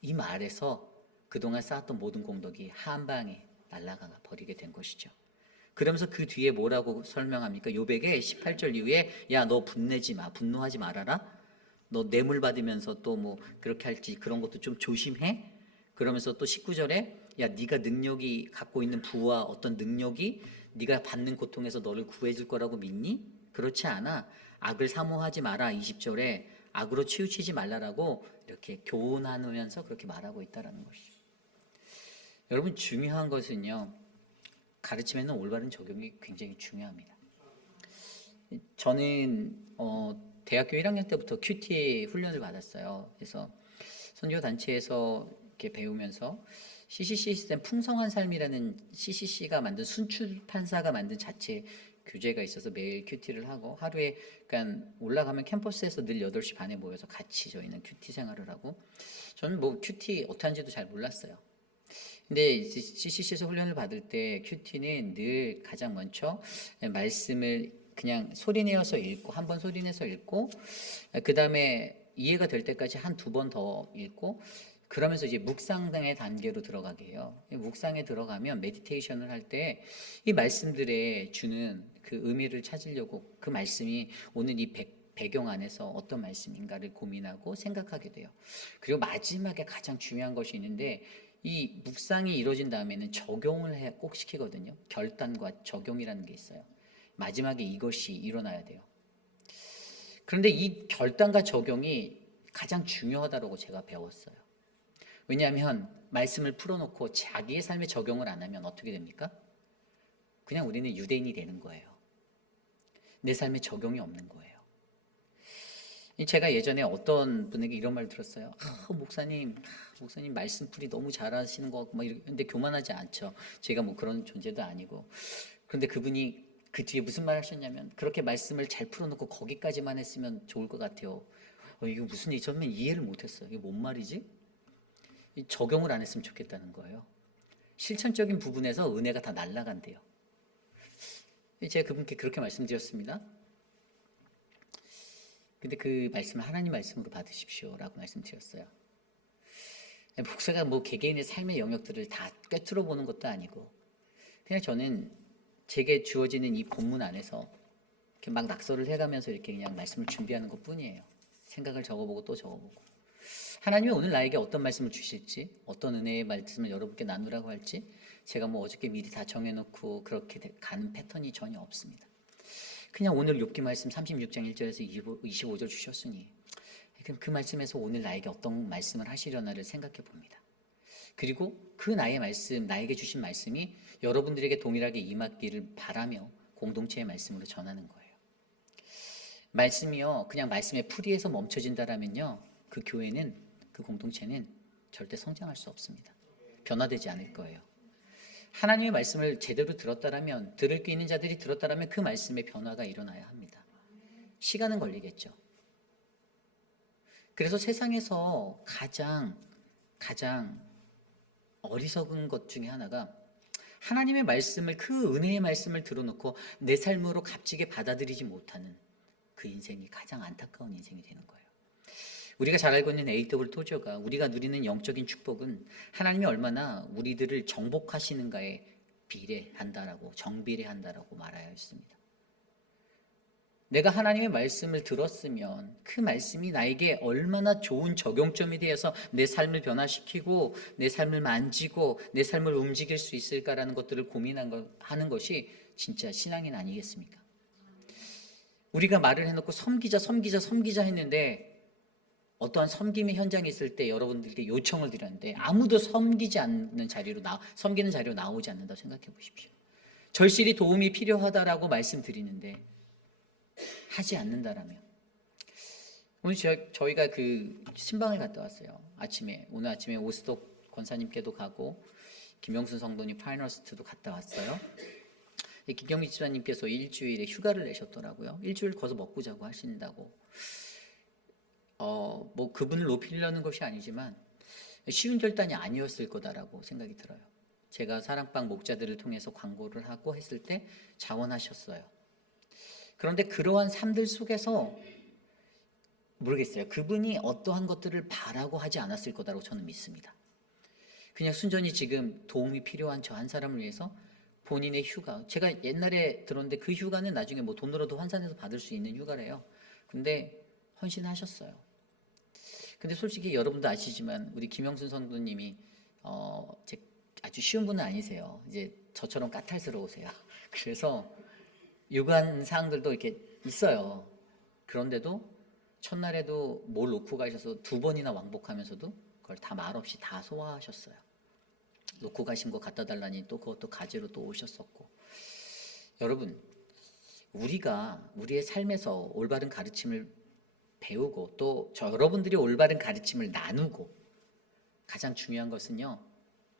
이 말에서 그동안 쌓았던 모든 공덕이 한 방에 날아가 버리게 된 것이죠. 그러면서 그 뒤에 뭐라고 설명합니까? 욥에게 18절 이후에 야 너 분내지 마, 분노하지 말아라. 너 뇌물 받으면서 또 뭐 그렇게 할지 그런 것도 좀 조심해. 그러면서 또 19절에 야 네가 능력이 갖고 있는 부와 어떤 능력이 네가 받는 고통에서 너를 구해줄 거라고 믿니? 그렇지 않아. 악을 사모하지 마라. 20절에 악으로 치우치지 말라라고 이렇게 교훈하면서 그렇게 말하고 있다라는 것이죠. 여러분 중요한 것은요. 가르침에는 올바른 적용이 굉장히 중요합니다. 저는 대학교 1학년 때부터 큐티 훈련을 받았어요. 그래서 선교 단체에서 이렇게 배우면서 CCC 시스템 풍성한 삶이라는 CCC가 만든 순출판사가 만든 자체 교재가 있어서 매일 큐티를 하고 하루에 그러니까 올라가면 캠퍼스에서 늘 8시 반에 모여서 같이 저희는 큐티 생활을 하고 저는 뭐 큐티 어떻게 하는지도 잘 몰랐어요. 근데 CCC에서 훈련을 받을 때 큐티는 늘 가장 먼저 말씀을 그냥 소리내어서 읽고 한 번 소리내서 읽고 그 다음에 이해가 될 때까지 한 2번 더 읽고 그러면서 이제 묵상의 단계로 들어가게 해요. 묵상에 들어가면 메디테이션을 할 때 이 말씀들에 주는 그 의미를 찾으려고 그 말씀이 오늘 이 배경 안에서 어떤 말씀인가를 고민하고 생각하게 돼요. 그리고 마지막에 가장 중요한 것이 있는데 이 묵상이 이루어진 다음에는 적용을 꼭 시키거든요. 결단과 적용이라는 게 있어요. 마지막에 이것이 일어나야 돼요. 그런데 이 결단과 적용이 가장 중요하다고 제가 배웠어요. 왜냐하면 말씀을 풀어놓고 자기의 삶에 적용을 안 하면 어떻게 됩니까? 그냥 우리는 유대인이 되는 거예요. 내 삶에 적용이 없는 거예요. 제가 예전에 어떤 분에게 이런 말 들었어요. 목사님 말씀풀이 너무 잘하시는 것 같고 막 근데 교만하지 않죠. 제가 뭐 그런 존재도 아니고. 그런데 그분이 그 뒤에 무슨 말 하셨냐면 그렇게 말씀을 잘 풀어놓고 거기까지만 했으면 좋을 것 같아요. 이거 무슨 얘기? 저는 이해를 못했어요. 이게 뭔 말이지? 적용을 안 했으면 좋겠다는 거예요. 실천적인 부분에서 은혜가 다 날아간대요. 제가 그분께 그렇게 말씀드렸습니다. 근데 그 말씀을 하나님 말씀으로 받으십시오라고 말씀드렸어요. 목사가 뭐 개개인의 삶의 영역들을 다 꿰뚫어 보는 것도 아니고 그냥 저는 제게 주어지는 이 본문 안에서 이렇게 막 낙서를 해가면서 이렇게 그냥 말씀을 준비하는 것뿐이에요. 생각을 적어보고 또 적어보고 하나님이 오늘 나에게 어떤 말씀을 주실지 어떤 은혜의 말씀을 여러분께 나누라고 할지 제가 뭐 어저께 미리 다 정해놓고 그렇게 가는 패턴이 전혀 없습니다. 그냥 오늘 욥기 말씀 36장 1절에서 25절 주셨으니 그럼 그 말씀에서 오늘 나에게 어떤 말씀을 하시려나를 생각해 봅니다. 그리고 그 나의 말씀, 나에게 주신 말씀이 여러분들에게 동일하게 임하기를 바라며 공동체의 말씀으로 전하는 거예요. 말씀이요 그냥 말씀의 풀이에서 멈춰진다라면요 그 교회는 그 공동체는 절대 성장할 수 없습니다. 변화되지 않을 거예요. 하나님의 말씀을 제대로 들었다라면, 들을 게 있는 자들이 들었다라면 그 말씀의 변화가 일어나야 합니다. 시간은 걸리겠죠. 그래서 세상에서 가장 어리석은 것 중에 하나가 하나님의 말씀을, 그 은혜의 말씀을 들어놓고 내 삶으로 값지게 받아들이지 못하는 그 인생이 가장 안타까운 인생이 되는 거예요. 우리가 잘 알고 있는 A.W. 토저가 우리가 누리는 영적인 축복은 하나님이 얼마나 우리들을 정복하시는가에 비례한다라고, 정비례한다라고 말하였습니다. 내가 하나님의 말씀을 들었으면 그 말씀이 나에게 얼마나 좋은 적용점이 되어서 내 삶을 변화시키고 내 삶을 만지고 내 삶을 움직일 수 있을까라는 것들을 고민하는 것이 진짜 신앙인 아니겠습니까? 우리가 말을 해놓고 섬기자 했는데 어떠한 섬김의 현장에 있을 때 여러분들께 요청을 드렸는데 아무도 섬기지 않는 섬기는 자리로 나오지 않는다고 생각해 보십시오. 절실히 도움이 필요하다라고 말씀드리는데 하지 않는다라면, 오늘 저희가 그 신방을 갔다 왔어요. 오늘 아침에 오스독 권사님께도 가고 김영순 성도님 파이널스트도 갔다 왔어요. 김경미 집사님께서 일주일에 휴가를 내셨더라고요. 일주일 거기서 먹고 자고 하신다고. 뭐 그분을 높이려는 것이 아니지만 쉬운 결단이 아니었을 거다라고 생각이 들어요. 제가 사랑방 목자들을 통해서 광고를 하고 했을 때 자원하셨어요. 그런데 그러한 삶들 속에서 모르겠어요. 그분이 어떠한 것들을 바라고 하지 않았을 거다라고 저는 믿습니다. 그냥 순전히 지금 도움이 필요한 저 한 사람을 위해서 본인의 휴가, 제가 옛날에 들었는데 그 휴가는 나중에 뭐 돈으로도 환산해서 받을 수 있는 휴가래요. 근데 헌신하셨어요. 근데 솔직히 여러분도 아시지만 우리 김영순 성도님이 아주 쉬운 분은 아니세요. 이제 저처럼 까탈스러우세요. 그래서 요구한 사항들도 이렇게 있어요. 그런데도 첫날에도 뭘 놓고 가셔서 2번이나 왕복하면서도 그걸 다 말없이 다 소화하셨어요. 놓고 가신 거 갖다 달라니 또 그것도 가지로 또 오셨었고. 여러분, 우리가 우리의 삶에서 올바른 가르침을 배우고 또 여러분들이 올바른 가르침을 나누고, 가장 중요한 것은요,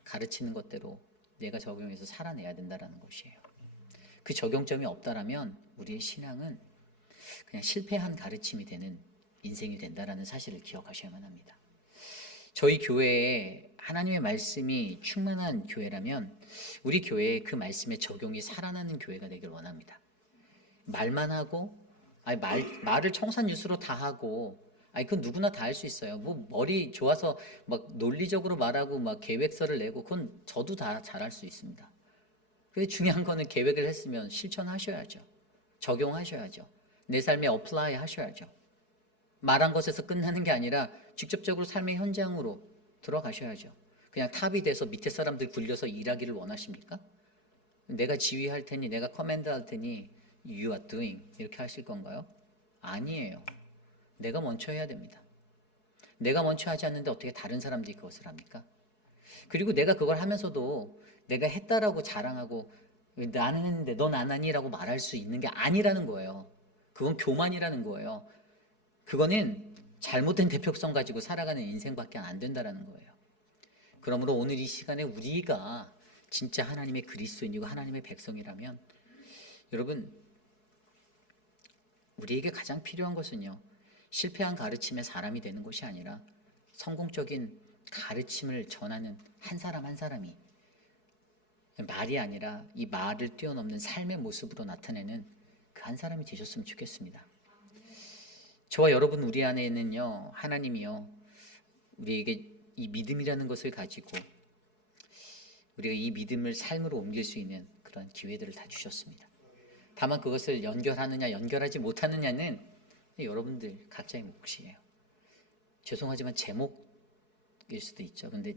가르치는 것대로 내가 적용해서 살아내야 된다는 것이에요. 그 적용점이 없다라면 우리의 신앙은 그냥 실패한 가르침이 되는 인생이 된다라는 사실을 기억하셔야만 합니다. 저희 교회에 하나님의 말씀이 충만한 교회라면 우리 교회에 그 말씀의 적용이 살아나는 교회가 되길 원합니다. 말만 하고, 말을 청산유수로 다 하고, 그건 누구나 다 할 수 있어요. 뭐 머리 좋아서 막 논리적으로 말하고 막 계획서를 내고, 그건 저도 다 잘할 수 있습니다. 그게 중요한 거는 계획을 했으면 실천하셔야죠. 적용하셔야죠. 내 삶에 어플라이 하셔야죠. 말한 것에서 끝나는 게 아니라 직접적으로 삶의 현장으로 들어가셔야죠. 그냥 탑이 돼서 밑에 사람들 굴려서 일하기를 원하십니까? 내가 지휘할 테니, 내가 커맨드 할 테니 you are doing 이렇게 하실 건가요? 아니에요. 내가 먼저 해야 됩니다. 내가 먼저 하지 않는데 어떻게 다른 사람들이 그것을 합니까? 그리고 내가 그걸 하면서도 내가 했다라고 자랑하고 나는 했는데 넌 안 하니라고 말할 수 있는 게 아니라는 거예요. 그건 교만이라는 거예요. 그거는 잘못된 대표성 가지고 살아가는 인생밖에 안 된다라는 거예요. 그러므로 오늘 이 시간에 우리가 진짜 하나님의 그리스도인이고 하나님의 백성이라면, 여러분, 우리에게 가장 필요한 것은요, 실패한 가르침의 사람이 되는 것이 아니라 성공적인 가르침을 전하는 한 사람 한 사람이, 말이 아니라 이 말을 뛰어넘는 삶의 모습으로 나타내는 그 한 사람이 되셨으면 좋겠습니다. 저와 여러분, 우리 안에는요, 하나님이요, 우리에게 이 믿음이라는 것을 가지고 우리가 이 믿음을 삶으로 옮길 수 있는 그런 기회들을 다 주셨습니다. 다만 그것을 연결하느냐 연결하지 못하느냐는 여러분들 각자의 몫이에요. 죄송하지만 제 몫일 수도 있죠. 근데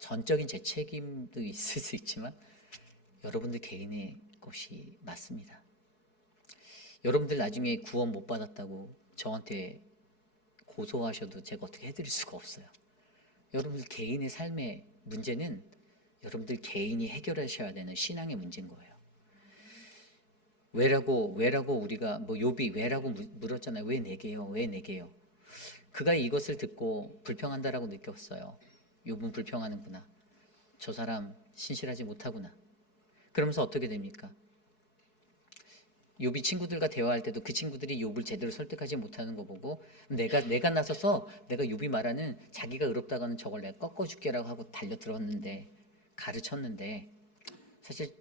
전적인 제 책임도 있을 수 있지만 여러분들 개인의 것이 맞습니다. 여러분들 나중에 구원 못 받았다고 저한테 고소하셔도 제가 어떻게 해드릴 수가 없어요. 여러분들 개인의 삶의 문제는 여러분들 개인이 해결하셔야 되는 신앙의 문제인 거예요. 왜라고 우리가 뭐 욥이 왜라고 물었잖아요. 왜 내게요? 왜 내게요? 그가 이것을 듣고 불평한다라고 느꼈어요. 욥은 불평하는구나. 저 사람 신실하지 못하구나. 그러면서 어떻게 됩니까? 욥이 친구들과 대화할 때도 그 친구들이 욥을 제대로 설득하지 못하는 거 보고 내가 나서서 내가 욥이 말하는 자기가 의롭다고 하는 저걸 내가 꺾어줄게라고 하고 달려 들었는데 가르쳤는데 사실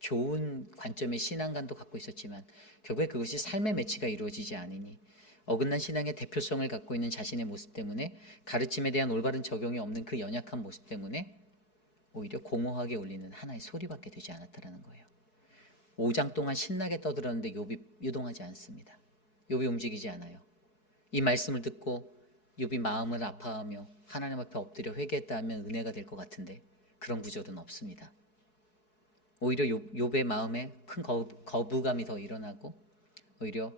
좋은 관점의 신앙관도 갖고 있었지만 결국에 그것이 삶의 매치가 이루어지지 않으니 어긋난 신앙의 대표성을 갖고 있는 자신의 모습 때문에 가르침에 대한 올바른 적용이 없는 그 연약한 모습 때문에 오히려 공허하게 울리는 하나의 소리밖에 되지 않았다는 거예요. 5장 동안 신나게 떠들었는데 욥이 유동하지 않습니다. 욥이 움직이지 않아요. 이 말씀을 듣고 욥이 마음을 아파하며 하나님 앞에 엎드려 회개했다 하면 은혜가 될 것 같은데 그런 구절은 없습니다. 오히려 욥의 마음에 큰 거부감이 더 일어나고 오히려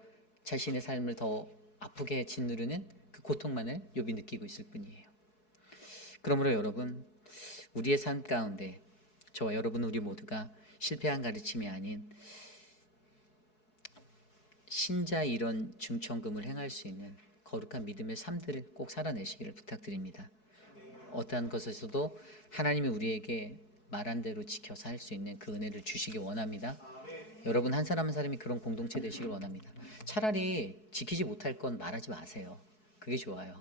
자신의 삶을 더 아프게 짓누르는 그 고통만을 욥이 느끼고 있을 뿐이에요. 그러므로 여러분, 우리의 삶 가운데 저와 여러분 우리 모두가 실패한 가르침이 아닌 신자 이런 중천금을 행할 수 있는 거룩한 믿음의 삶들을 꼭 살아내시기를 부탁드립니다. 어떠한 것에서도 하나님이 우리에게 말한 대로 지켜 살 수 있는 그 은혜를 주시기 원합니다. 여러분 한 사람 한 사람이 그런 공동체 되시길 원합니다. 차라리 지키지 못할 건 말하지 마세요. 그게 좋아요.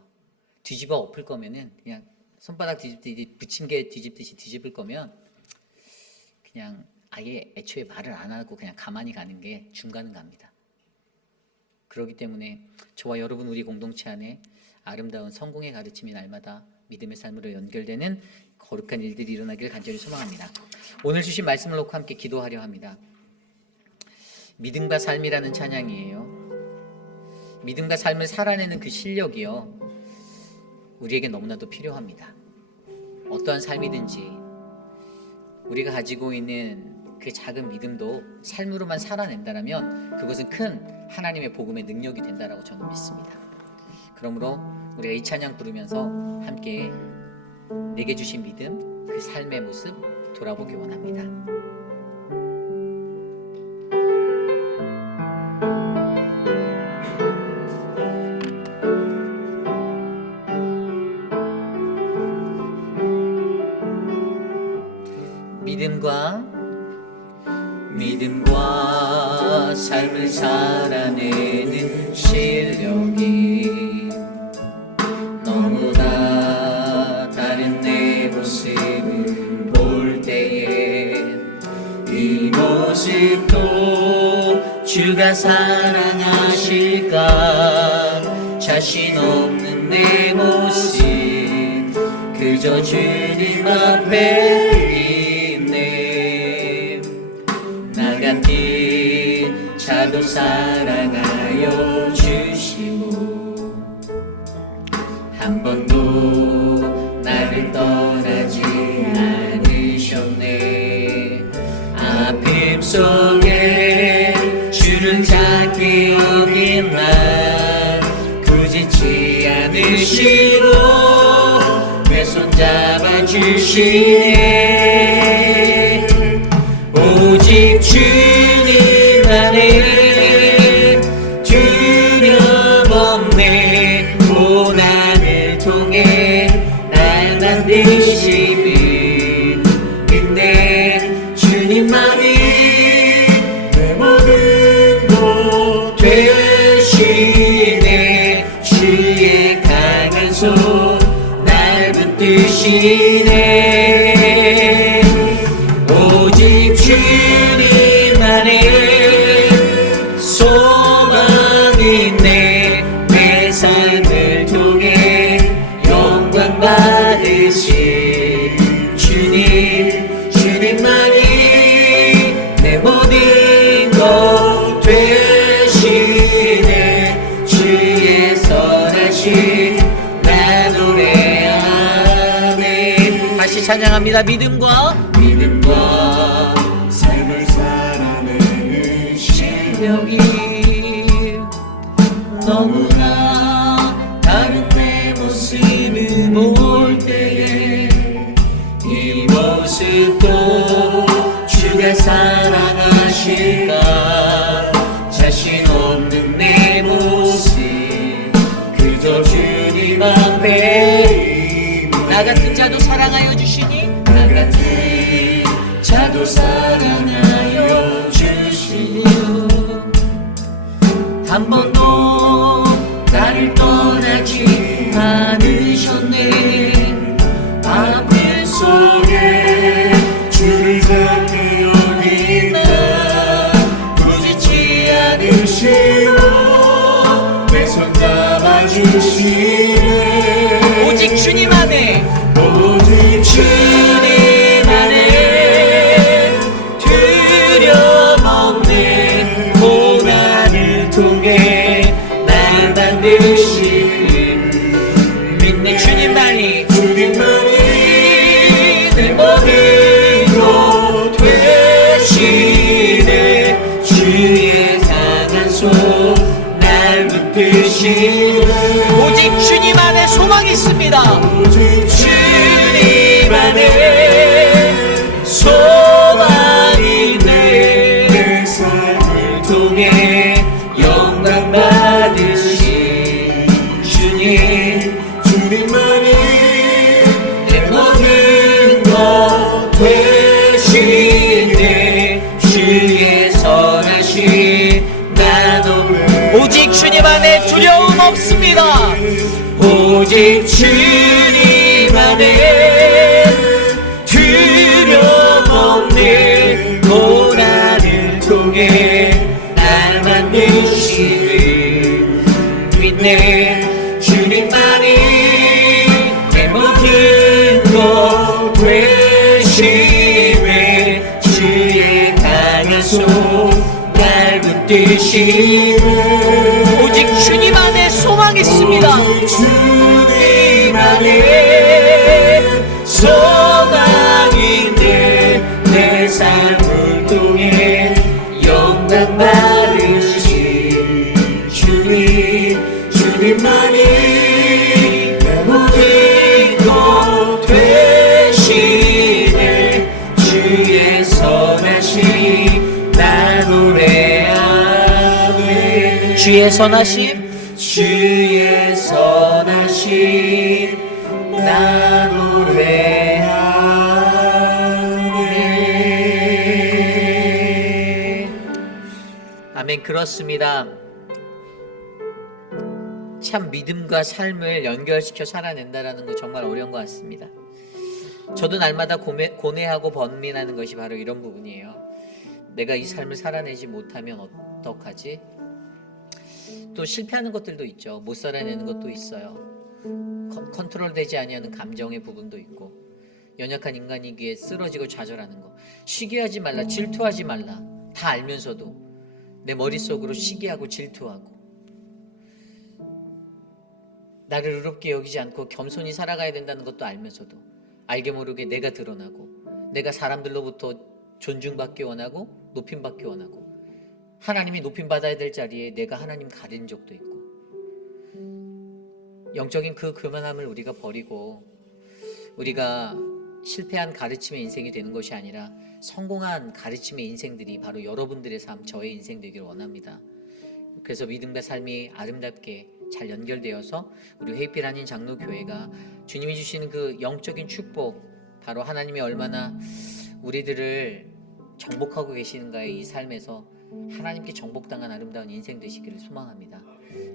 뒤집어 엎을 거면은 그냥 손바닥 뒤집듯이 부침개 뒤집듯이 뒤집을 거면 그냥 아예 애초에 말을 안 하고 그냥 가만히 가는 게 중간은 갑니다. 그렇기 때문에 저와 여러분 우리 공동체 안에 아름다운 성공의 가르침이 날마다 믿음의 삶으로 연결되는 거룩한 일들이 일어나기를 간절히 소망합니다. 오늘 주신 말씀을 놓고 함께 기도하려 합니다. 믿음과 삶이라는 찬양이에요. 믿음과 삶을 살아내는 그 실력이요, 우리에게 너무나도 필요합니다. 어떠한 삶이든지 우리가 가지고 있는 그 작은 믿음도 삶으로만 살아낸다면 그것은 큰 하나님의 복음의 능력이 된다라고 저는 믿습니다. 그러므로 우리가 이 찬양 부르면서 함께 내게 주신 믿음, 그 삶의 모습 돌아보기 원합니다. 믿음과 삶을 살아내는 실력이 너무나 다른 내 모습을 볼 때에 이 모습도 주가 사랑하실까 자신 없는 내 모습 그저 주님 앞에 자도 사랑하여 주시고 한 번도 나를 떠나지 않으셨네. 아픔 속에 주를 찾기 어긴 날 굳이지 않으시고 내 손 잡아주시네. 오직 주님 안에 두려움없네. 고난을 통해 날 만드시는 은혜 주님만이 내 모든 것 되시네. 주의 강한 손 날 붙드시네. 오직 주님 안에 소망이 있네. 내 삶을 통해 영광 받으신 주님만이 내 모든 것 되시네. 주의 선하신 나 노래하네. 다시 찬양합니다. 믿음과 삶을 살아내는 실력이 너무나 다른 내 모습을 볼 때에 이 모습도 주가 사랑하실까 자신 없는 내 모습 그저 주님 앞에 나 같은 자도 사랑하여 주시니 나 같은 자 나도 사랑하여 주시오. 한 번도 나를 떠나지 않으셨네. 아픔 속에 주를 잡게 여기나 부지치 않으시고 내 손 잡아주시네. 오직 주님 안에, 오직 주님 안에 두려움 없네. 고난을 통해 날 만드신 믿네. 주님만이, 주님만이 내 모든 것 되시네. 주의 강한 손 날 붙드시네. 오직 주님 안에 소망이 있습니다. 오직 주님 안에 소망이 있네. 내 삶을 통해 영광 받으신 주님, 주님만이 내 모든 것 되시네. 주의 선하신 나도 오직 주님 안에 두려움 없습니다. 오직 주님 안에 두려움 없네. 고난을 통해 날 만드시는 믿네. 주님만이 내 모든 것 되시네. 주의 강한 손 날 붙드시네. 오직 주님 안에 소망이 있습니다. 오직 주님 안에 소망이 있네. 내 삶을 통해 영광 받으신 주님, 주님만이 내 모든 것 되시네. 주의 선하심 나 노래하네. 주의 선하심, 주의 선하심 나 노래하네. 아멘. 그렇습니다. 참 믿음과 삶을 연결시켜 살아낸다는 거 정말 어려운 것 같습니다. 저도 날마다 고뇌하고 번민하는 것이 바로 이런 부분이에요. 내가 이 삶을 살아내지 못하면 어떡하지? 또 실패하는 것들도 있죠. 못 살아내는 것도 있어요. 컨트롤되지 아니하는 감정의 부분도 있고, 연약한 인간이기에 쓰러지고 좌절하는 거, 시기하지 말라, 질투하지 말라 다 알면서도 내 머릿속으로 시기하고 질투하고, 나를 의롭게 여기지 않고 겸손히 살아가야 된다는 것도 알면서도 알게 모르게 내가 드러나고, 내가 사람들로부터 존중받기 원하고 높임받기 원하고, 하나님이 높임받아야 될 자리에 내가 하나님 가린 적도 있고, 영적인 그 교만함을 우리가 버리고 우리가 실패한 가르침의 인생이 되는 것이 아니라 성공한 가르침의 인생들이 바로 여러분들의 삶, 저의 인생 되기를 원합니다. 그래서 믿음과 삶이 아름답게 잘 연결되어서 우리 회빛 한인 장로교회가 주님이 주시는 그 영적인 축복, 바로 하나님이 얼마나 우리들을 정복하고 계시는가의 이 삶에서 하나님께 정복당한 아름다운 인생 되시기를 소망합니다.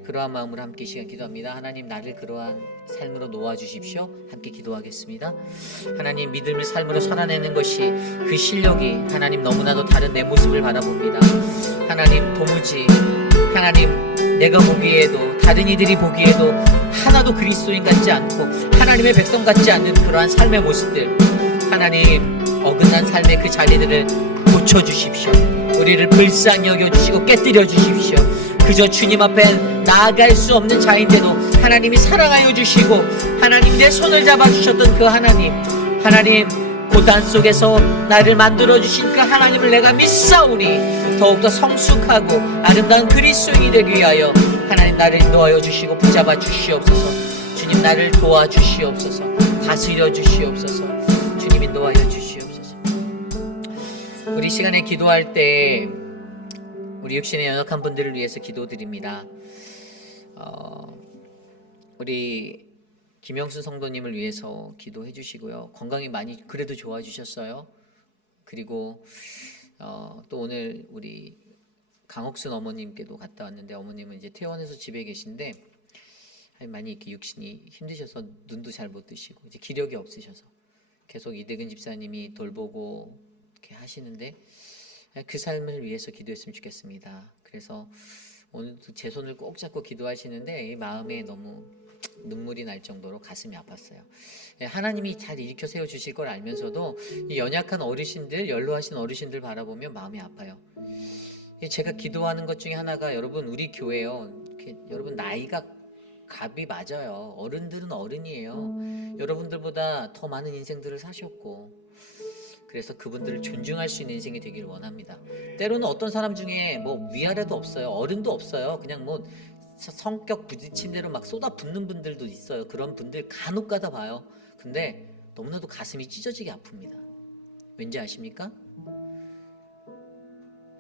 그러한 마음으로 함께 시간 기도합니다. 하나님, 나를 그러한 삶으로 놓아주십시오. 함께 기도하겠습니다. 하나님, 믿음의 삶으로 살아내는 것이 그 실력이 하나님 너무나도 다른 내 모습을 바라봅니다. 하나님, 도무지 하나님 내가 보기에도 다른 이들이 보기에도 하나도 그리스도인 같지 않고 하나님의 백성 같지 않는 그러한 삶의 모습들, 하나님 어긋난 삶의 그 자리들을 고쳐주십시오. 우리를 불쌍히 여겨주시고 깨뜨려 주십시오. 그저 주님 앞에 나아갈 수 없는 자인데도 하나님이 사랑하여 주시고 하나님 내 손을 잡아주셨던 그 하나님, 하나님 고단 속에서 나를 만들어주신 그 하나님을 내가 믿사오니 더욱더 성숙하고 아름다운 그리스도인이 되기 위하여 하나님 나를 인도하여 주시고 붙잡아 주시옵소서. 주님 나를 도와주시옵소서. 다스려 주시옵소서. 주님 인도하여 주시옵소서. 우리 시간에 기도할 때 우리 육신의 연약한 분들을 위해서 기도드립니다. 우리 김영순 성도님을 위해서 기도해 주시고요. 건강이 많이 그래도 좋아지셨어요? 그리고 또 오늘 우리 강옥순 어머님께도 갔다 왔는데, 어머님은 이제 퇴원해서 집에 계신데 많이 이렇게 육신이 힘드셔서 눈도 잘 못 뜨시고 이제 기력이 없으셔서 계속 이대근 집사님이 돌보고 이렇게 하시는데, 그 삶을 위해서 기도했으면 좋겠습니다. 그래서 오늘도 제 손을 꼭 잡고 기도하시는데 이 마음에 너무 눈물이 날 정도로 가슴이 아팠어요. 하나님이 잘 일으켜 세워 주실 걸 알면서도 이 연약한 어르신들, 연로하신 어르신들 바라보면 마음이 아파요. 제가 기도하는 것 중에 하나가, 여러분 우리 교회요, 여러분 나이가 값이 맞아요. 어른들은 어른이에요. 여러분들보다 더 많은 인생들을 사셨고, 그래서 그분들을 존중할 수 있는 인생이 되기를 원합니다. 때로는 어떤 사람 중에 뭐 위아래도 없어요. 어른도 없어요. 그냥 뭐 성격 부딪힌 대로 막 쏟아붓는 분들도 있어요. 그런 분들 간혹 가다 봐요. 근데 너무나도 가슴이 찢어지게 아픕니다. 왠지 아십니까?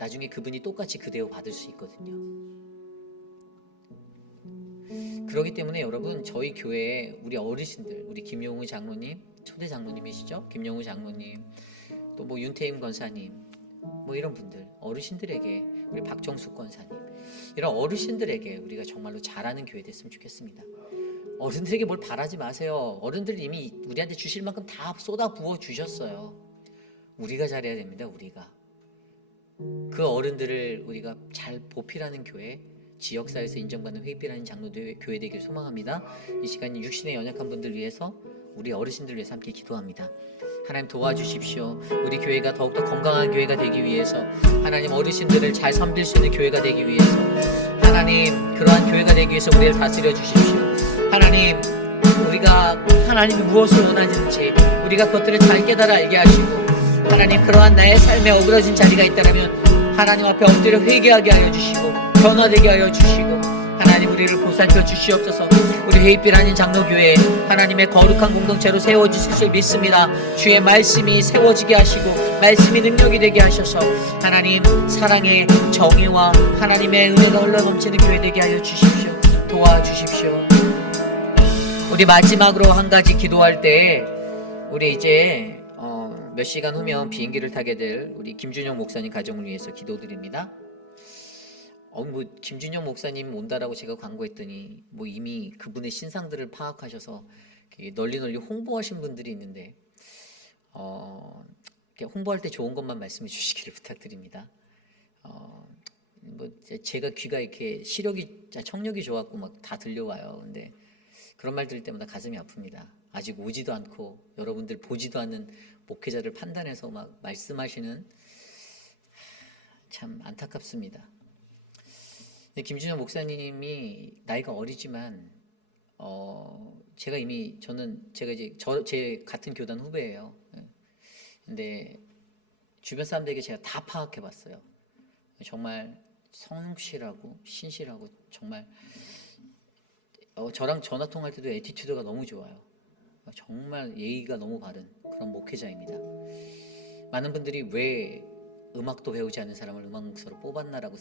나중에 그분이 똑같이 그 대우 받을 수 있거든요. 그렇기 때문에 여러분, 저희 교회에 우리 어르신들, 우리 김용우 장로님, 초대 장로님이시죠? 김용우 장로님, 또 뭐 윤태임 권사님, 뭐 이런 분들, 어르신들에게, 우리 박정숙 권사님, 이런 어르신들에게 우리가 정말로 잘하는 교회 됐으면 좋겠습니다. 어른들에게 뭘 바라지 마세요. 어른들 이미 우리한테 주실 만큼 다 쏟아 부어 주셨어요. 우리가 잘해야 됩니다. 우리가 그 어른들을 우리가 잘 보필하는 교회, 지역사회에서 인정받는 회의비라는 장로교회 되길 소망합니다. 이 시간 육신의 연약한 분들 위해서, 우리 어르신들 위해서 함께 기도합니다. 하나님 도와주십시오. 우리 교회가 더욱더 건강한 교회가 되기 위해서, 하나님 어르신들을 잘 섬길 수 있는 교회가 되기 위해서, 하나님 그러한 교회가 되기 위해서 우리를 다스려 주십시오. 하나님, 우리가 하나님이 무엇을 원하는지 우리가 그것들을 잘 깨달아 알게 하시고, 하나님 그러한 나의 삶에 어그러진 자리가 있다면 하나님 앞에 엎드려 회개하게 하여 주시고 변화되게 하여 주시고, 하나님 우리를 보살펴 주시옵소서. 우리 회의빛 아닌 장로교회 하나님의 거룩한 공동체로 세워주실 줄 믿습니다. 주의 말씀이 세워지게 하시고 말씀이 능력이 되게 하셔서 하나님 사랑의 정의와 하나님의 은혜가 흘러넘치는 교회 되게 하여 주십시오. 도와주십시오. 우리 마지막으로 한 가지 기도할 때, 우리 이제 몇 시간 후면 비행기를 타게 될 우리 김준영 목사님 가정을 위해서 기도드립니다. 뭐 김준영 목사님 온다라고 제가 광고했더니 뭐 이미 그분의 신상들을 파악하셔서 널리 홍보하신 분들이 있는데, 홍보할 때 좋은 것만 말씀해 주시기를 부탁드립니다. 뭐 제가 귀가 이렇게 청력이 좋았고 막 다 들려와요. 근데 그런 말 들을 때마다 가슴이 아픕니다. 아직 오지도 않고 여러분들 보지도 않는 목회자를 판단해서 막 말씀하시는, 참 안타깝습니다. 김준영 목사님이 나이가 어리지만 제가 이제 제 같은 교단 후배예요. 근데 주변 사람들에게 제가 다 파악해봤어요. 정말 성실하고 신실하고, 정말 저랑 전화 통화할 때도 애티튜드가 너무 좋아요. 정말 예의가 너무 바른 그런 목회자입니다. 많은 분들이 왜 음악도 배우지 않은 사람을 음악 목사로 뽑았나라고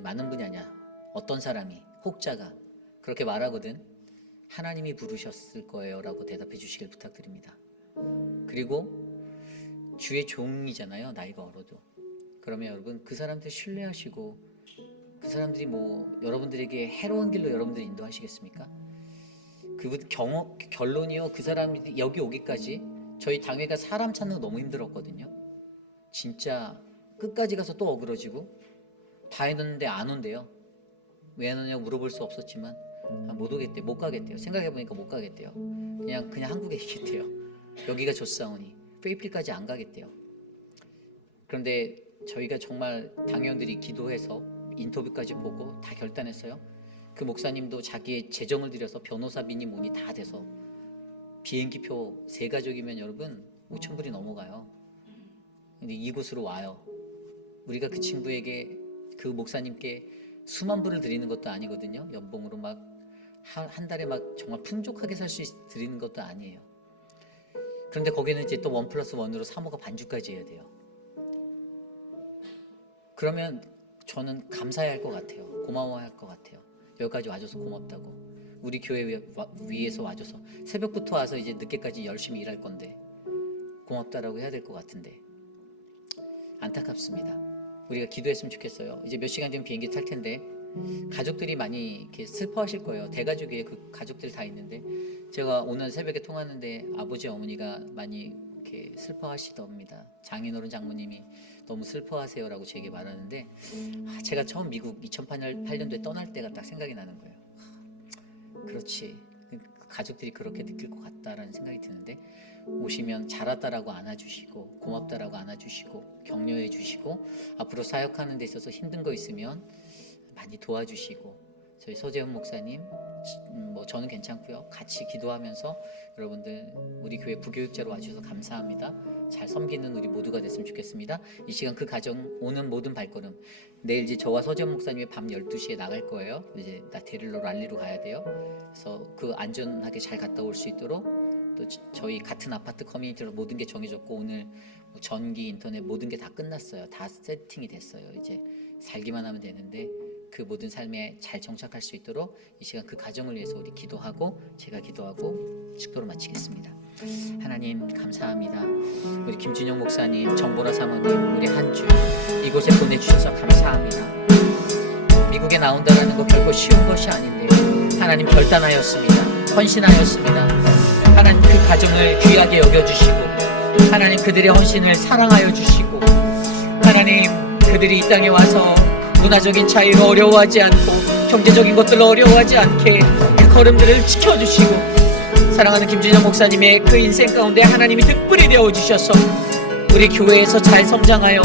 많은 분이 아니야, 어떤 사람이, 혹자가 그렇게 말하거든. 하나님이 부르셨을 거예요 라고 대답해 주시길 부탁드립니다. 그리고 주의 종이잖아요, 나이가 어려도. 그러면 여러분, 그 사람들 신뢰하시고, 그 사람들이 뭐 여러분들에게 해로운 길로 여러분들 인도하시겠습니까? 결론이요, 그 사람이 여기 오기까지 저희 당회가 사람 찾는 거 너무 힘들었거든요. 진짜 끝까지 가서 또 어그러지고, 다 해놨는데 안 온대요. 왜 안 오냐고 물어볼 수 없었지만 못 오겠대요. 못 가겠대요. 생각해보니까 못 가겠대요. 그냥 한국에 있겠대요. 여기가 좋사오니 페이필까지 안 가겠대요. 그런데 저희가 정말 당회원들이 기도해서 인터뷰까지 보고 다 결단했어요. 그 목사님도 자기의 재정을 들여서 변호사비니 뭐니 다 돼서 비행기표 3가족이면 여러분 5,000불이 넘어가요. 근데 이곳으로 와요. 우리가 그 친구에게, 그 목사님께 수만 불을 드리는 것도 아니거든요. 연봉으로 막 한 달에 막 정말 풍족하게 살 수 드리는 것도 아니에요. 그런데 거기는 이제 또 1+1으로 사모가 반주까지 해야 돼요. 그러면 저는 감사해야 할 것 같아요. 고마워야 할 것 같아요. 여기까지 와줘서 고맙다고. 우리 교회 위에서 와줘서 새벽부터 와서 이제 늦게까지 열심히 일할 건데 고맙다라고 해야 될 것 같은데, 안타깝습니다. 우리가 기도했으면 좋겠어요. 이제 몇 시간 뒤면 비행기 탈 텐데 가족들이 많이 이렇게 슬퍼하실 거예요. 대가족이에요. 그 가족들 다 있는데 제가 오늘 새벽에 통화하는데 아버지 어머니가 많이 이렇게 슬퍼하시답니다. 장인어른 장모님이 너무 슬퍼하세요라고 제게 말하는데 제가 처음 미국 2008년도에 떠날 때가 딱 생각이 나는 거예요. 그렇지. 가족들이 그렇게 느낄 것 같다라는 생각이 드는데 오시면 잘했다라고 안아주시고 고맙다라고 안아주시고 격려해 주시고 앞으로 사역하는 데 있어서 힘든 거 있으면 많이 도와주시고 저희 서재훈 목사님 뭐 저는 괜찮고요. 같이 기도하면서 여러분들 우리 교회 부교육자로 와주셔서 감사합니다. 잘 섬기는 우리 모두가 됐으면 좋겠습니다. 이 시간 그 가정 오는 모든 발걸음 내일 이제 저와 서재훈 목사님이 밤 12시에 나갈 거예요. 이제 나 데리러 랄리로 가야 돼요. 그래서 그 안전하게 잘 갔다 올 수 있도록 또 저희 같은 아파트 커뮤니티로 모든 게 정해졌고 오늘 뭐 전기 인터넷 모든 게 다 끝났어요. 다 세팅이 됐어요. 이제 살기만 하면 되는데 그 모든 삶에 잘 정착할 수 있도록 이 시간 그 가정을 위해서 우리 기도하고 제가 기도하고 축도로 마치겠습니다. 하나님 감사합니다. 우리 김준영 목사님, 정보라 사모님, 우리 한 주 이곳에 보내주셔서 감사합니다. 미국에 나온다라는 거 결코 쉬운 것이 아닌데 하나님 결단하였습니다. 헌신하였습니다. 하나님 그 가정을 귀하게 여겨주시고 하나님 그들의 헌신을 사랑하여 주시고 하나님 그들이 이 땅에 와서 문화적인 차이로 어려워하지 않고 경제적인 것들로 어려워하지 않게 그 걸음들을 지켜주시고 사랑하는 김준영 목사님의 그 인생 가운데 하나님이 특별히 되어주셔서 우리 교회에서 잘 성장하여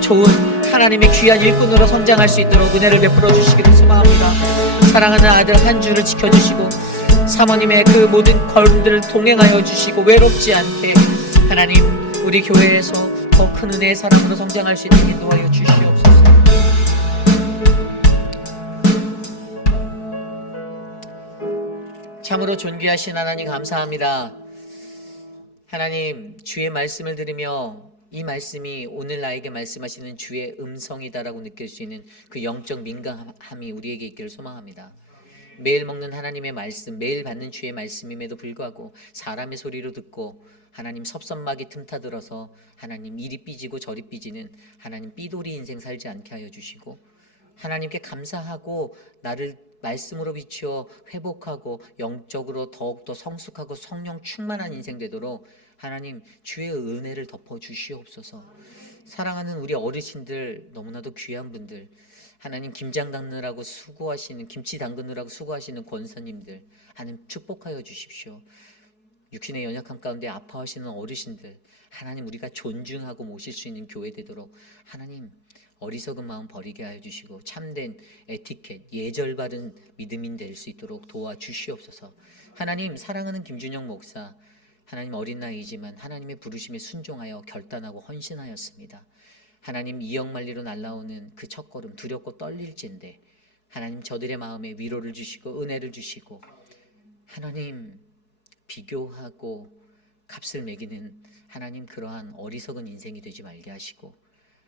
좋은 하나님의 귀한 일꾼으로 성장할 수 있도록 은혜를 베풀어 주시기를 소망합니다. 사랑하는 아들 한 주를 지켜주시고 사모님의 그 모든 걸음들을 동행하여 주시고 외롭지 않게 하나님 우리 교회에서 더 큰 은혜의 사람으로 성장할 수 있는 인도하여 주시옵소서. 참으로 존귀하신 하나님 감사합니다. 하나님 주의 말씀을 들으며 이 말씀이 오늘 나에게 말씀하시는 주의 음성이다라고 느낄 수 있는 그 영적 민감함이 우리에게 있기를 소망합니다. 매일 먹는 하나님의 말씀, 매일 받는 주의 말씀임에도 불구하고 사람의 소리로 듣고 하나님 섭섭막이 틈타들어서 하나님 이리 삐지고 저리 삐지는 하나님 삐돌이 인생 살지 않게 하여 주시고 하나님께 감사하고 나를 말씀으로 비추어 회복하고 영적으로 더욱더 성숙하고 성령 충만한 인생 되도록 하나님 주의 은혜를 덮어 주시옵소서. 사랑하는 우리 어르신들 너무나도 귀한 분들 하나님 김장 담느라고 수고하시는 김치 담그느라고 수고하시는 권사님들 하나님 축복하여 주십시오. 육신의 연약함 가운데 아파하시는 어르신들 하나님 우리가 존중하고 모실 수 있는 교회 되도록 하나님 어리석은 마음 버리게 하여 주시고 참된 에티켓 예절 바른 믿음인 될 수 있도록 도와주시옵소서. 하나님 사랑하는 김준영 목사 하나님 어린 나이지만 하나님의 부르심에 순종하여 결단하고 헌신하였습니다. 하나님 이역만리로 날아오는 그 첫걸음 두렵고 떨릴진데 하나님 저들의 마음에 위로를 주시고 은혜를 주시고 하나님 비교하고 값을 매기는 하나님 그러한 어리석은 인생이 되지 말게 하시고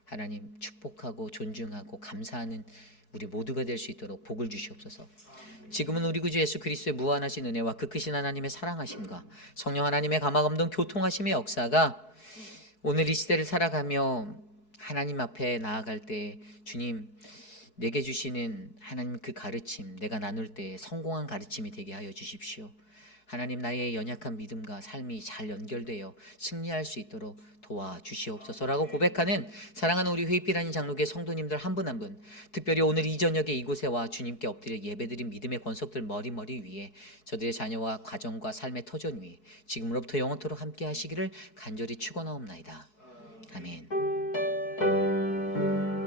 하나님 축복하고 존중하고 감사하는 우리 모두가 될 수 있도록 복을 주시옵소서. 지금은 우리 구주 예수 그리스도의 무한하신 은혜와 그 크신 하나님의 사랑하심과 성령 하나님의 감화감동 교통하심의 역사가 오늘 이 시대를 살아가며 하나님 앞에 나아갈 때 주님 내게 주시는 하나님 그 가르침 내가 나눌 때 성공한 가르침이 되게 하여 주십시오. 하나님 나의 연약한 믿음과 삶이 잘 연결되어 승리할 수 있도록 도와주시옵소서라고 고백하는 사랑하는 우리 회의빛 아닌 장로교회 성도님들 한 분 한 분 특별히 오늘 이 저녁에 이곳에 와 주님께 엎드려 예배드린 믿음의 권속들 머리 위에 저들의 자녀와 가정과 삶의 터전 위에 지금으로부터 영원토록 함께 하시기를 간절히 축원하옵나이다. 아멘.